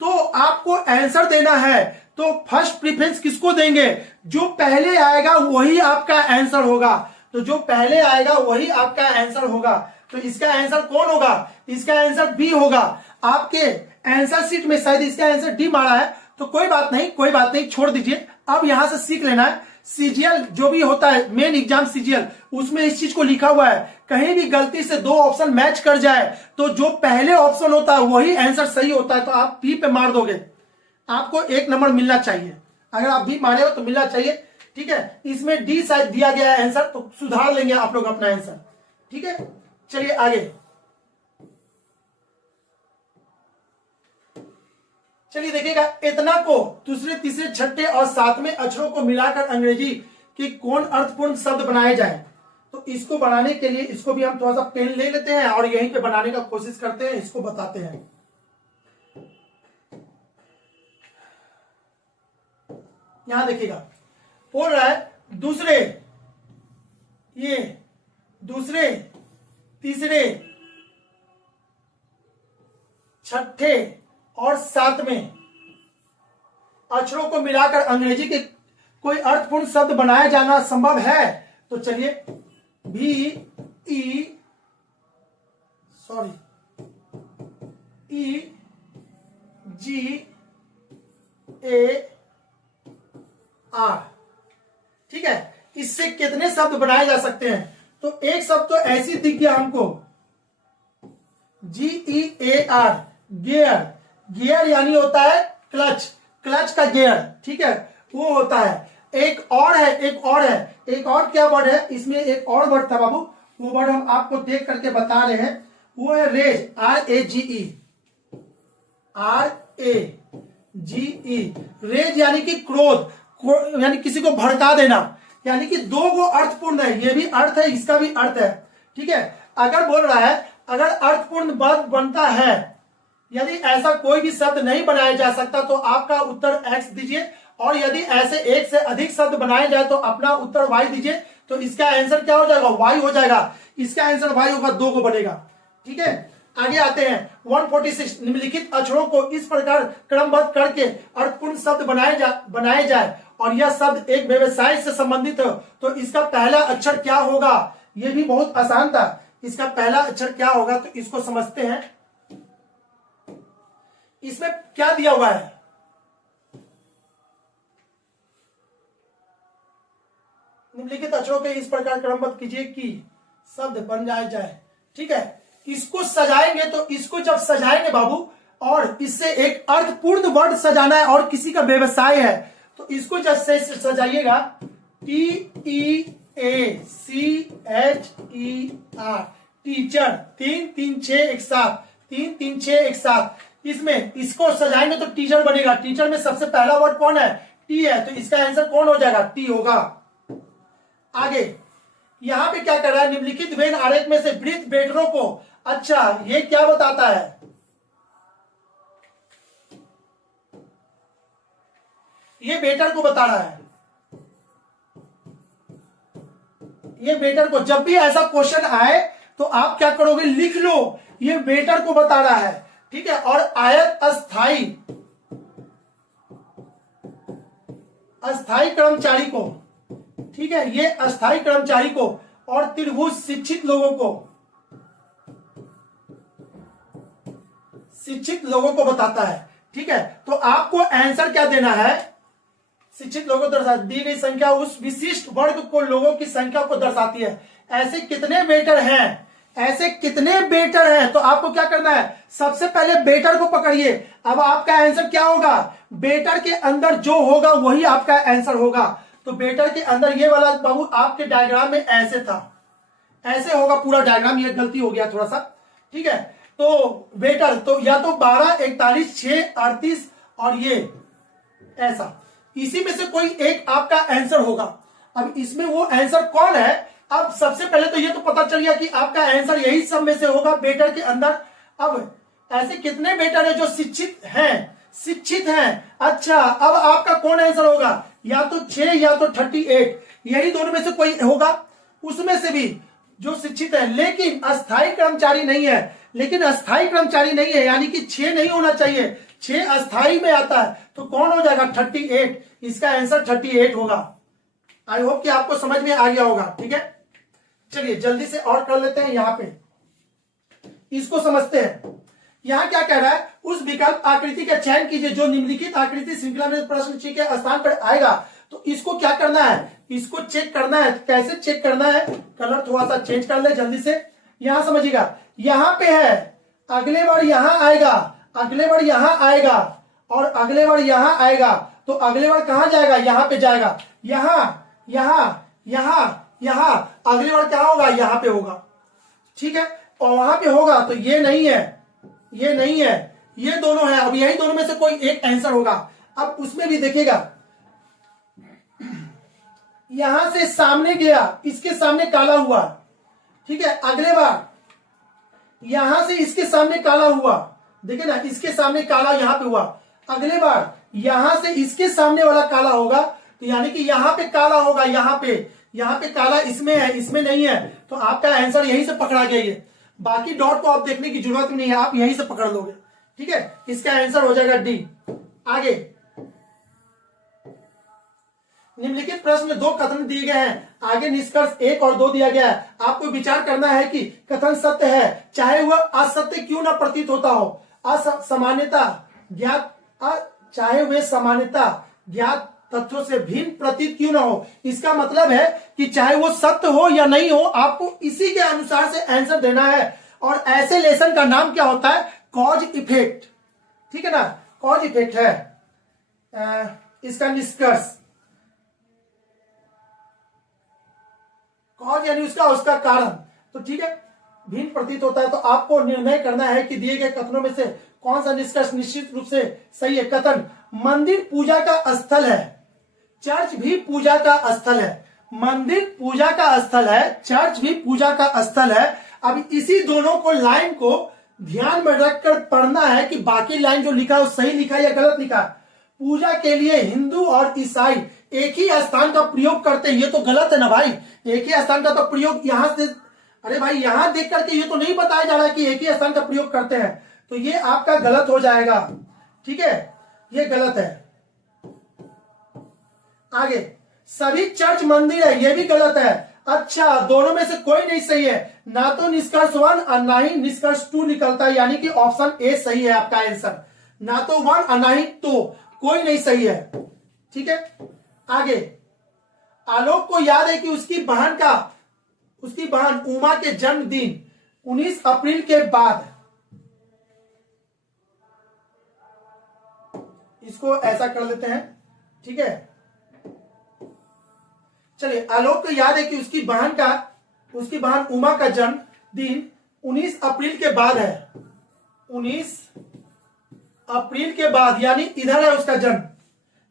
तो आपको आंसर देना है, तो फर्स्ट प्रीफरेंस किसको देंगे, जो पहले आएगा वही आपका आंसर होगा। तो जो पहले आएगा वही आपका आंसर होगा। तो इसका आंसर कौन होगा, इसका आंसर बी होगा। आपके आंसर शीट में शायद इसका आंसर डी मारा है, तो कोई बात नहीं, कोई बात नहीं, छोड़ दीजिए। अब यहां से सीख लेना है, सीजीएल जो भी होता है, मेन एग्जाम सीजीएल, उसमें इस चीज को लिखा हुआ है, कहीं भी गलती से दो ऑप्शन मैच कर जाए तो जो पहले ऑप्शन होता है वही आंसर सही होता है। तो आप बी पे मार दोगे, आपको 1 नंबर मिलना चाहिए। अगर आप बी मारे हो तो मिलना चाहिए। ठीक है, इसमें डी शायद दिया गया है आंसर, तो सुधार लेंगे आप लोग अपना आंसर। ठीक है, चलिए आगे। चलिए देखिएगा, इतना को दूसरे तीसरे छठे और सातवें अक्षरों को मिलाकर अंग्रेजी के कौन अर्थपूर्ण शब्द बनाए जाए। तो इसको बनाने के लिए इसको भी हम थोड़ा सा पेन ले लेते हैं और यहीं पे बनाने का कोशिश करते हैं, इसको बताते हैं। यहां देखिएगा, बोल रहा है दूसरे, ये दूसरे तीसरे छठे और सातवें अक्षरों को मिलाकर अंग्रेजी के कोई अर्थपूर्ण शब्द बनाया जाना संभव है। तो चलिए EGAR, ठीक है, इससे कितने शब्द बनाए जा सकते हैं। तो एक शब्द तो ऐसी दिख गया हमको, GEAR, गियर, गियर यानी होता है क्लच, क्लच का गियर, ठीक है, वो होता है। एक और है, एक और क्या वर्ड है, इसमें एक और वर्ड था बाबू, वो वर्ड हम आपको देख करके बता रहे हैं, वो है रेज, RAGE, रेज यानी कि क्रोध, यानी किसी को भड़का देना, यानी कि दो वो अर्थपूर्ण है, ये भी अर्थ है, इसका भी अर्थ है। ठीक है, अगर बोल रहा है अगर अर्थपूर्ण पद बनता है, यदि ऐसा कोई भी शब्द नहीं बनाया जा सकता तो आपका उत्तर X दीजिए, और यदि ऐसे एक से अधिक शब्द बनाए जाए तो अपना उत्तर Y दीजिए। तो इसका आंसर क्या हो जाएगा, Y हो जाएगा, इसका आंसर Y होगा, 2 को बनेगा। ठीक है, आगे आते हैं 146, निम्नलिखित अक्षरों को इस प्रकार क्रमबद्ध करके अर्थपूर्ण शब्द बनाए जाए और यह शब्द एक व्यवसाय से संबंधित हो, तो इसका पहला अक्षर क्या होगा। यह भी बहुत आसान था, इसका पहला अक्षर क्या होगा, तो इसको समझते हैं। इसमें क्या दिया हुआ है, निम्नलिखित अक्षरों के इस प्रकार क्रमबद्ध कीजिए कि शब्द बन जाए। ठीक है, इसको सजाएंगे, तो इसको जब सजाएंगे बाबू, और इससे एक अर्थपूर्ण वर्ड सजाना है और किसी का व्यवसाय है, तो इसको जब से सजाइएगा, TEACHER, टीचर, 3 3 6 1 7, 3 3 6 1 7, इसमें इसको सजाएंगे तो टीचर बनेगा। टीचर में सबसे पहला वर्ड कौन है, टी है, तो इसका आंसर कौन हो जाएगा, टी होगा। आगे यहां पे क्या कर रहा है, निम्नलिखित वेन आरेख में से वृत्त वेटरों को, अच्छा ये क्या बताता है, ये वेटर को बता रहा है, ये वेटर को, जब भी ऐसा क्वेश्चन आए तो आप क्या करोगे, लिख लो, ये वेटर को बता रहा है। ठीक है, और आयत अस्थाई कर्मचारी को, ठीक है, ये अस्थाई कर्मचारी को, और त्रिभुज शिक्षित लोगों को बताता है। ठीक है, तो आपको आंसर क्या देना है, शिक्षित लोगों को दर्शाती दी गई संख्या उस विशिष्ट वर्ग को लोगों की संख्या को दर्शाती है। ऐसे कितने वेटर हैं, ऐसे कितने बेटर हैं, तो आपको क्या करना है, सबसे पहले बेटर को पकड़िए। अब आपका आंसर क्या होगा, बेटर के अंदर जो होगा वही आपका आंसर होगा। तो बेटर के अंदर ये वाला बाबू आपके डायग्राम में ऐसे था, ऐसे होगा पूरा डायग्राम, ये गलती हो गया थोड़ा सा, ठीक है। तो बेटर तो या तो 12, 41, 6, 38 और ये ऐसा, इसी में से कोई एक आपका आंसर होगा। अब इसमें वो आंसर कौन है, अब सबसे पहले तो ये तो पता चल गया कि आपका आंसर यही सब में से होगा बेटर के अंदर। अब ऐसे कितने बेटर है जो शिक्षित हैं, शिक्षित हैं। अच्छा, अब आपका कौन आंसर होगा, या तो 6 या तो 38, यही दोनों में से कोई होगा, उसमें से भी जो शिक्षित है, लेकिन अस्थायी कर्मचारी नहीं है, लेकिन अस्थायी कर्मचारी नहीं है, यानी कि 6 नहीं होना चाहिए, 6 अस्थायी में आता है, तो कौन हो जाएगा 38, इसका आंसर 38 होगा। आई होप कि आपको समझ में आ गया होगा, ठीक है। चलिए जल्दी से और कर लेते हैं, यहां पे इसको समझते हैं। यहां क्या कह रहा है, उस विकल्प आकृति का चयन कीजिए जो निम्नलिखित आकृति श्रृंखला में प्रश्न के स्थान पर आएगा। तो इसको क्या करना है, इसको चेक करना है। कैसे चेक करना है, कलर थोड़ा सा चेंज कर ले जल्दी से, यहां समझिएगा। यहां पे है, अगले बार यहां आएगा, अगले बार यहां आएगा और अगले बार यहां आएगा, तो अगले बार कहां जाएगा, यहां पे जाएगा, यहां यहां यहां यहां, अगली बार क्या होगा, यहां पे होगा, ठीक है। और वहां पे होगा तो ये नहीं है, ये नहीं है, ये दोनों है। अब यही दोनों में से कोई एक आंसर होगा। अब उसमें भी देखिएगा, यहां से सामने गया, इसके सामने काला हुआ, ठीक है। अगले बार यहां से इसके सामने काला हुआ, देखिए ना, इसके सामने काला यहां पे हुआ। अगले बार यहां से इसके सामने वाला काला होगा, तो यानी कि यहां पे काला होगा, यहां पे काला इसमें है, इसमें नहीं है, तो आपका आंसर यहीं से पकड़ा गया। ये बाकी डॉट को आप देखने की जरूरत नहीं है, आप यहीं से पकड़ लोगे, ठीक है। इसका आंसर हो जाएगा डी। आगे निम्नलिखित प्रश्न में 2 कथन दिए गए हैं, आगे निष्कर्ष 1 और 2 दिया गया है। आपको विचार करना है कि कथन सत्य है, चाहे वह असत्य क्यों न प्रतीत होता हो। असामान्यता ज्ञात, चाहे वे सामान्यता ज्ञात तथ्यों से भिन्न प्रतीत क्यों ना हो। इसका मतलब है कि चाहे वो सत्य हो या नहीं हो, आपको इसी के अनुसार से आंसर देना है। और ऐसे लेसन का नाम क्या होता है, कॉज इफेक्ट, ठीक है ना, कॉज इफेक्ट है इसका निष्कर्ष। कॉज यानी उसका कारण, तो ठीक है, भिन्न प्रतीत होता है। तो आपको निर्णय करना है कि दिए गए कथनों में से कौन सा निष्कर्ष निश्चित रूप से सही है। कथन, मंदिर पूजा का स्थल है, चर्च भी पूजा का स्थल है। मंदिर पूजा का स्थल है, चर्च भी पूजा का स्थल है। अब इसी दोनों को लाइन को ध्यान में रखकर पढ़ना है कि बाकी लाइन जो लिखा है वो सही लिखा है या गलत लिखा है। पूजा के लिए हिंदू और ईसाई एक ही स्थान का प्रयोग करते हैं, ये तो गलत है ना भाई। एक ही स्थान का तो प्रयोग यहां से, अरे भाई यहां देख करके ये तो नहीं बताया जा रहा कि एक ही स्थान का प्रयोग करते हैं, तो ये आपका गलत हो जाएगा, ठीक है, ये गलत है। आगे, सभी चर्च मंदिर है, ये भी गलत है। अच्छा, दोनों में से कोई नहीं सही है, ना तो निष्कर्ष 1 और ना ही निष्कर्ष 2 निकलता है, यानी कि ऑप्शन ए सही है आपका आंसर। ना तो 1 और ना ही 2, कोई नहीं सही है, ठीक है। आगे, आलोक को याद है कि उसकी बहन उमा के जन्मदिन 19 अप्रैल के बाद, इसको ऐसा कर लेते हैं, ठीक है। चलिए, आलोक को याद है कि उसकी बहन उमा का जन्मदिन 19 अप्रैल के बाद है, 19 अप्रैल के बाद, यानी इधर है उसका जन्म।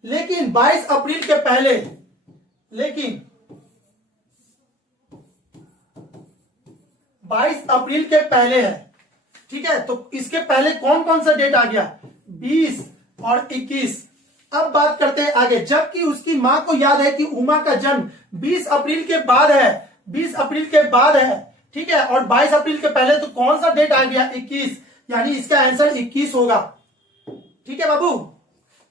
लेकिन 22 अप्रैल के पहले, लेकिन 22 अप्रैल के पहले है, ठीक है। तो इसके पहले कौन कौन सा डेट आ गया, 20 और 21। अब बात करते हैं आगे, जबकि उसकी मां को याद है कि उमा का जन्म 20 अप्रैल के बाद है, 20 अप्रैल के बाद है, ठीक है। और 22 अप्रैल के पहले, तो कौन सा डेट आ गया, 21, यानी इसका आंसर 21 होगा, ठीक है बाबू।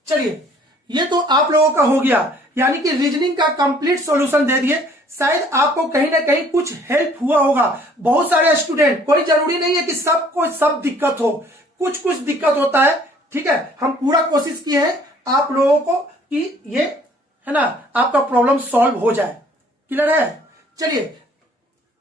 चलिए, ये तो आप लोगों का हो गया, यानी कि रीजनिंग का कंप्लीट सॉल्यूशन दे दिए। शायद आपको कहीं ना कहीं कुछ हेल्प हुआ होगा। बहुत सारे स्टूडेंट, कोई जरूरी नहीं है कि सबको सब दिक्कत हो, कुछ कुछ दिक्कत होता है, ठीक है। हम पूरा कोशिश किए हैं आप लोगों को कि ये है ना आपका प्रॉब्लम सॉल्व हो जाए, क्लियर है। चलिए,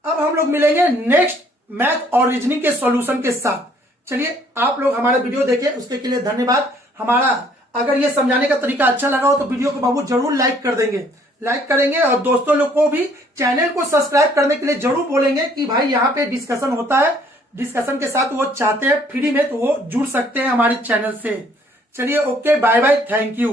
अब हम लोग मिलेंगे नेक्स्ट मैथ और रीजनिंग के सॉल्यूशन के साथ। चलिए आप लोग हमारा वीडियो देखें, उसके लिए धन्यवाद। हमारा अगर ये समझाने का तरीका अच्छा लगा हो तो वीडियो को बाबू जरूर लाइक कर देंगे, लाइक करेंगे, और दोस्तों लोग को भी चैनल को सब्सक्राइब करने के लिए जरूर बोलेंगे कि भाई यहाँ पे डिस्कशन होता है, डिस्कशन के साथ वो चाहते हैं फ्री में तो वो जुड़ सकते हैं हमारे चैनल से। चलिए okay, bye bye, thank you.